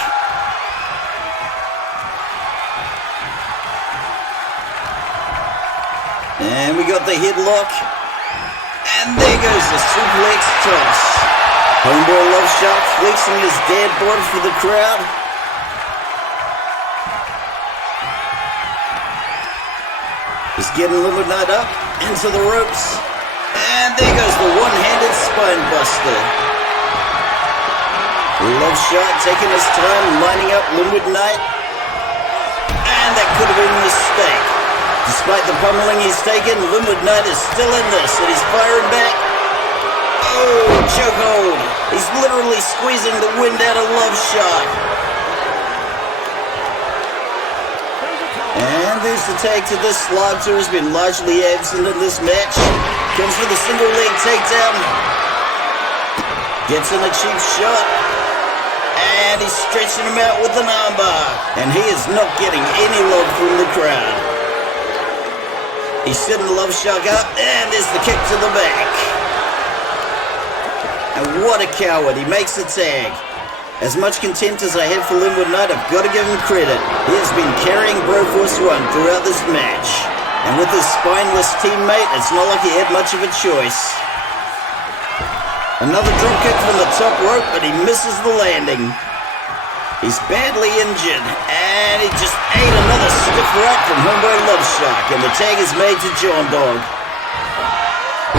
And we got the headlock. And there goes the suplex toss. Homeboy Love Shark flexing his dad bod for the crowd. He's getting Linwood Knight up into the ropes. And there goes the one-handed spine buster. Love shot taking his time, lining up Linwood Knight. And that could have been a mistake. Despite the pummeling he's taken, Linwood Knight is still in this, and he's firing back. Oh, chokehold. He's literally squeezing the wind out of Love shot. And there's the tag to this slog who has been largely absent in this match. Comes for the single leg takedown. Gets in a cheap shot. And he's stretching him out with an armbar. And he is not getting any love from the crowd. He's sitting Love shot up. And there's the kick to the back. And what a coward. He makes the tag. As much contempt as I have for Linwood Knight, I've got to give him credit. He has been carrying Broforce 1 throughout this match. And with his spineless teammate, it's not like he had much of a choice. Another dropkick from the top rope, but he misses the landing. He's badly injured, and he just ate another stiff right from homeboy Loveshark, and the tag is made to John Dog.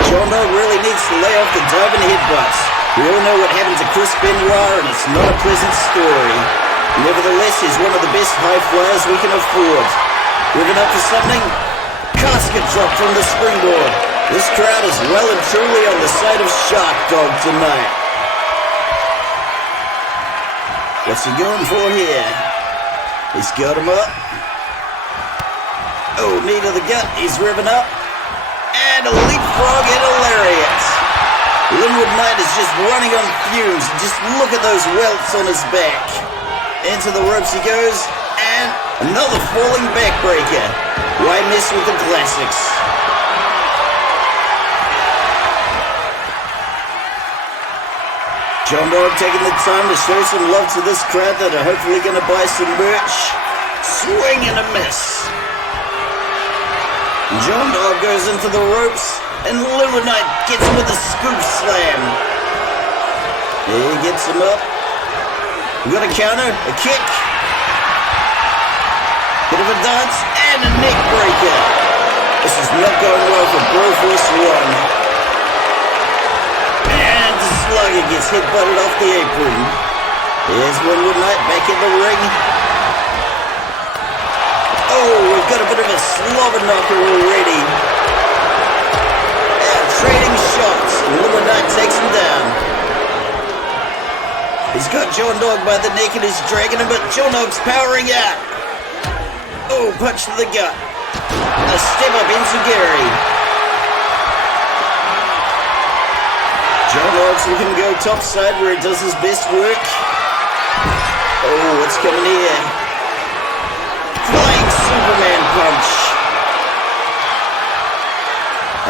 John Dog really needs to lay off the diving headbutts. We all know what happened to Chris Benoit, and it's not a pleasant story. Nevertheless, he's one of the best high flyers we can afford. Riven up for something? Casket drop from the springboard. This crowd is well and truly on the side of Shark Dog tonight. What's he going for here? He's got him up. Oh, knee to the gut. He's riven up. And a leapfrog and a lariat. Linwood Knight is just running on fumes. Just look at those welts on his back. Into the ropes he goes. And another falling backbreaker. Why mess with the classics? John Dog taking the time to show some love to this crowd that are hopefully going to buy some merch. Swing and a miss. John Dog goes into the ropes, and Linwood Knight gets him with a scoop slam. He gets him up. We got a counter, a kick. Bit of a dance, and a neck breaker. This is not going well for Broforce 1. Slugger gets headbutted off the apron. Here's Linwood Knight back in the ring. Oh, we've got a bit of a slobber knocker already. Trading shots. Linwood Knight takes him down. He's got John Dog by the neck and he's dragging him, but John Dog's powering out. Oh, punch to the gut. A step up into Gary. John Dog's looking to go topside where he does his best work. Oh, what's coming here? Flying Superman punch.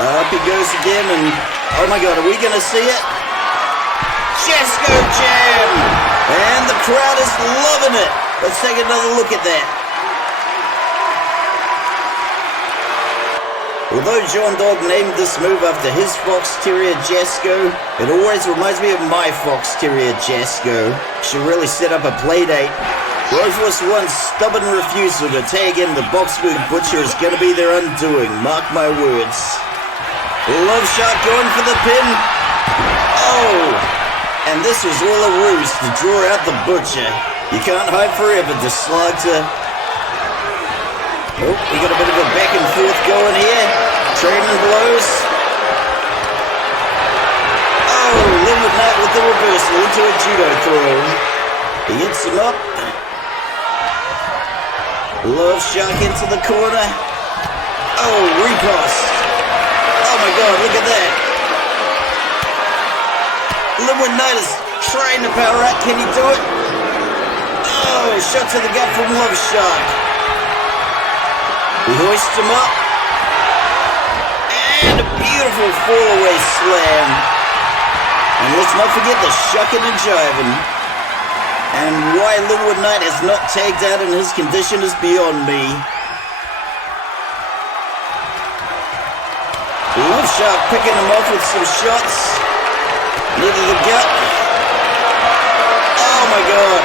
Up he goes again, and oh my god, are we gonna see it? Jesco Jam! And the crowd is loving it. Let's take another look at that. Although John Dog named this move after his Fox Terrier Jesco, it always reminds me of my Fox Terrier Jesco. Should really set up a playdate. Broforce 1's stubborn refusal to tag in the Boxburg Butcher is going to be their undoing, mark my words. Love shot going for the pin. Oh! And this was all a ruse to draw out the Butcher. You can't hide forever, the Slugter. Oh, we got a bit of a back and forth going here. Trading blows. Oh, Linwood Knight with the reversal into a judo throw. He hits him up. Love Shark into the corner. Oh, riposte. Oh my god, look at that. Linwood Knight is trying to power out. Can he do it? Oh, shot to the gut from Love Shark. He hoists him up. And a beautiful fall-away slam. And let's not forget the shucking and jiving. And why Linwood Knight has not tagged out in his condition is beyond me. Love Shark picking him off with some shots. Near to the gut. Oh my god.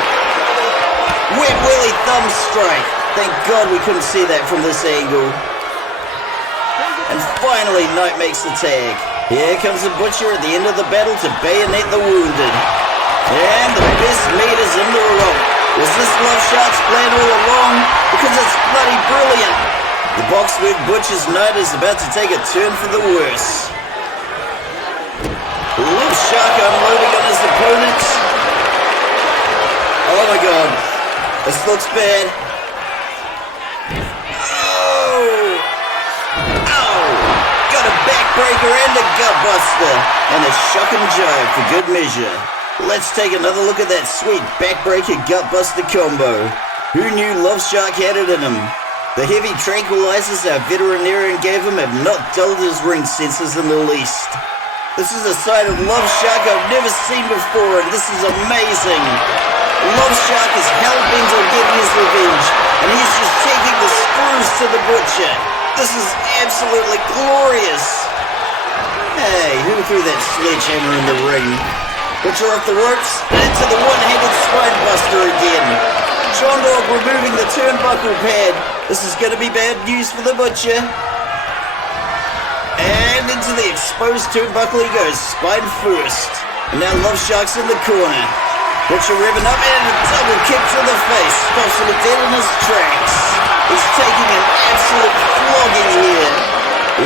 Wet Willie thumb strike. Thank God we couldn't see that from this angle. And finally, Knight makes the tag. Here comes the Butcher at the end of the battle to bayonet the wounded. And the best meat is in the rope. Was this Love Shark's plan all along? Because it's bloody brilliant. The Boxburg Butcher's Knight is about to take a turn for the worse. Love Shark unloading on his opponents. Oh my god. This looks bad. Got a backbreaker and a gutbuster, and a shock and jive for good measure. Let's take another look at that sweet backbreaker gutbuster combo. Who knew Love Shark had it in him? The heavy tranquilizers our veterinarian gave him have not dulled his ring senses in the least. This is a side of Love Shark I've never seen before, and this is amazing. Love Shark is hell-bent on getting his revenge, and he's just taking the screws to the Butcher. This is absolutely glorious. Hey, who threw that sledgehammer in the ring? Butcher off the ropes, and into the one-handed spinebuster again. John Dog removing the turnbuckle pad. This is going to be bad news for the Butcher. And into the exposed turnbuckle he goes, spine first. And now Love Shark's in the corner. Butcher revving up and a double kick to the face. Stops him dead in his tracks. He's taking an absolute flogging here.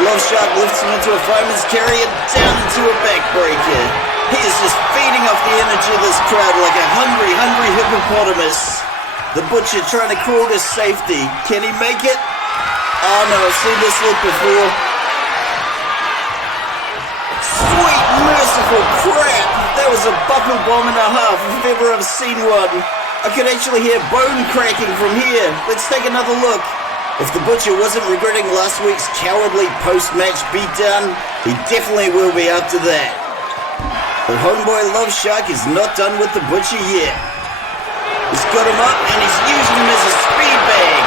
Love Shark lifts him into a fireman's carry and down into a backbreaker. He is just feeding off the energy of this crowd like a hungry hippopotamus. The Butcher trying to crawl to safety. Can he make it? Oh no, I've seen this look before. Sweet merciful crap! That was a buckle bomb and a half if ever I've seen one. I could actually hear bone cracking from here. Let's take another look. If the Butcher wasn't regretting last week's cowardly post-match beatdown, he definitely will be after that. But homeboy Love Shark is not done with the Butcher yet. He's got him up and he's using him as a speed bag.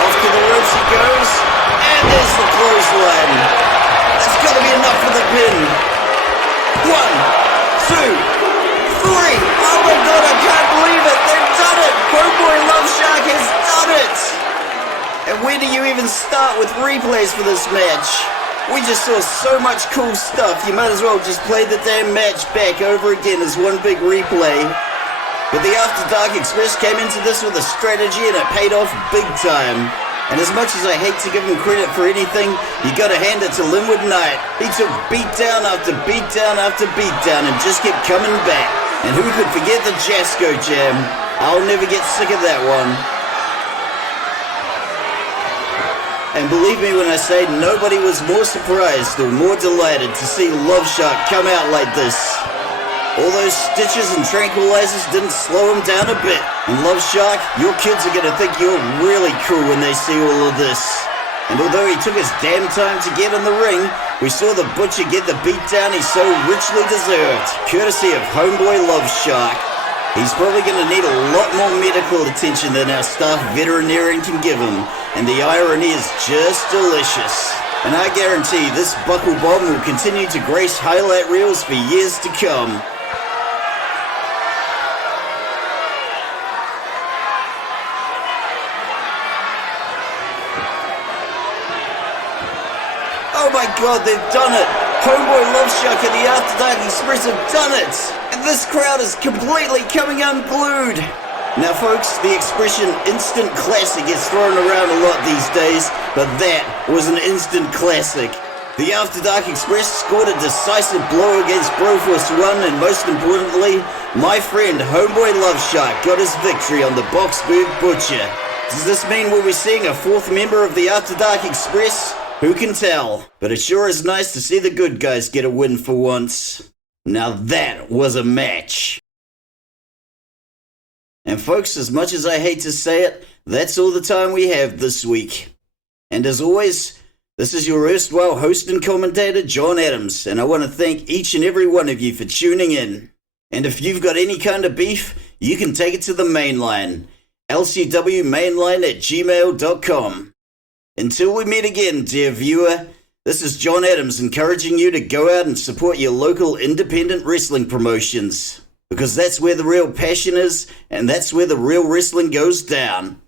Off to the ropes he goes, and there's the clothesline. That's got to be enough for the pin. 1, 2, 3. Oh my god, I can't believe it. They've done it. Homeboy Love Shark has done it. And where do you even start with replays for this match? We just saw so much cool stuff. You might as well just play the damn match back over again as one big replay. But the After Dark Express came into this with a strategy and it paid off big time. And as much as I hate to give him credit for anything, you gotta hand it to Linwood Knight. He took beatdown after beatdown after beatdown and just kept coming back. And who could forget the Jasco Jam? I'll never get sick of that one. And believe me when I say nobody was more surprised or more delighted to see Love Shark come out like this. All those stitches and tranquilizers didn't slow him down a bit. And Love Shark, your kids are gonna think you're really cool when they see all of this. And although he took his damn time to get in the ring, we saw the Butcher get the beatdown he so richly deserved, courtesy of homeboy Love Shark. He's probably gonna need a lot more medical attention than our staff veterinarian can give him, and the irony is just delicious. And I guarantee this buckle bomb will continue to grace highlight reels for years to come. Oh my god, they've done it! Homeboy Love Shark and the After Dark Express have done it! And this crowd is completely coming unglued! Now folks, the expression instant classic gets thrown around a lot these days, but that was an instant classic. The After Dark Express scored a decisive blow against Broforce 1, and most importantly, my friend Homeboy Love Shark got his victory on the Boxburg Butcher. Does this mean we'll be seeing a fourth member of the After Dark Express? Who can tell? But it sure is nice to see the good guys get a win for once. Now that was a match. And folks, as much as I hate to say it, that's all the time we have this week. And as always, this is your erstwhile host and commentator, John Adams, and I want to thank each and every one of you for tuning in. And if you've got any kind of beef, you can take it to the main line, lcwmainline@gmail.com. Until we meet again, dear viewer, this is John Adams encouraging you to go out and support your local independent wrestling promotions. Because that's where the real passion is, and that's where the real wrestling goes down.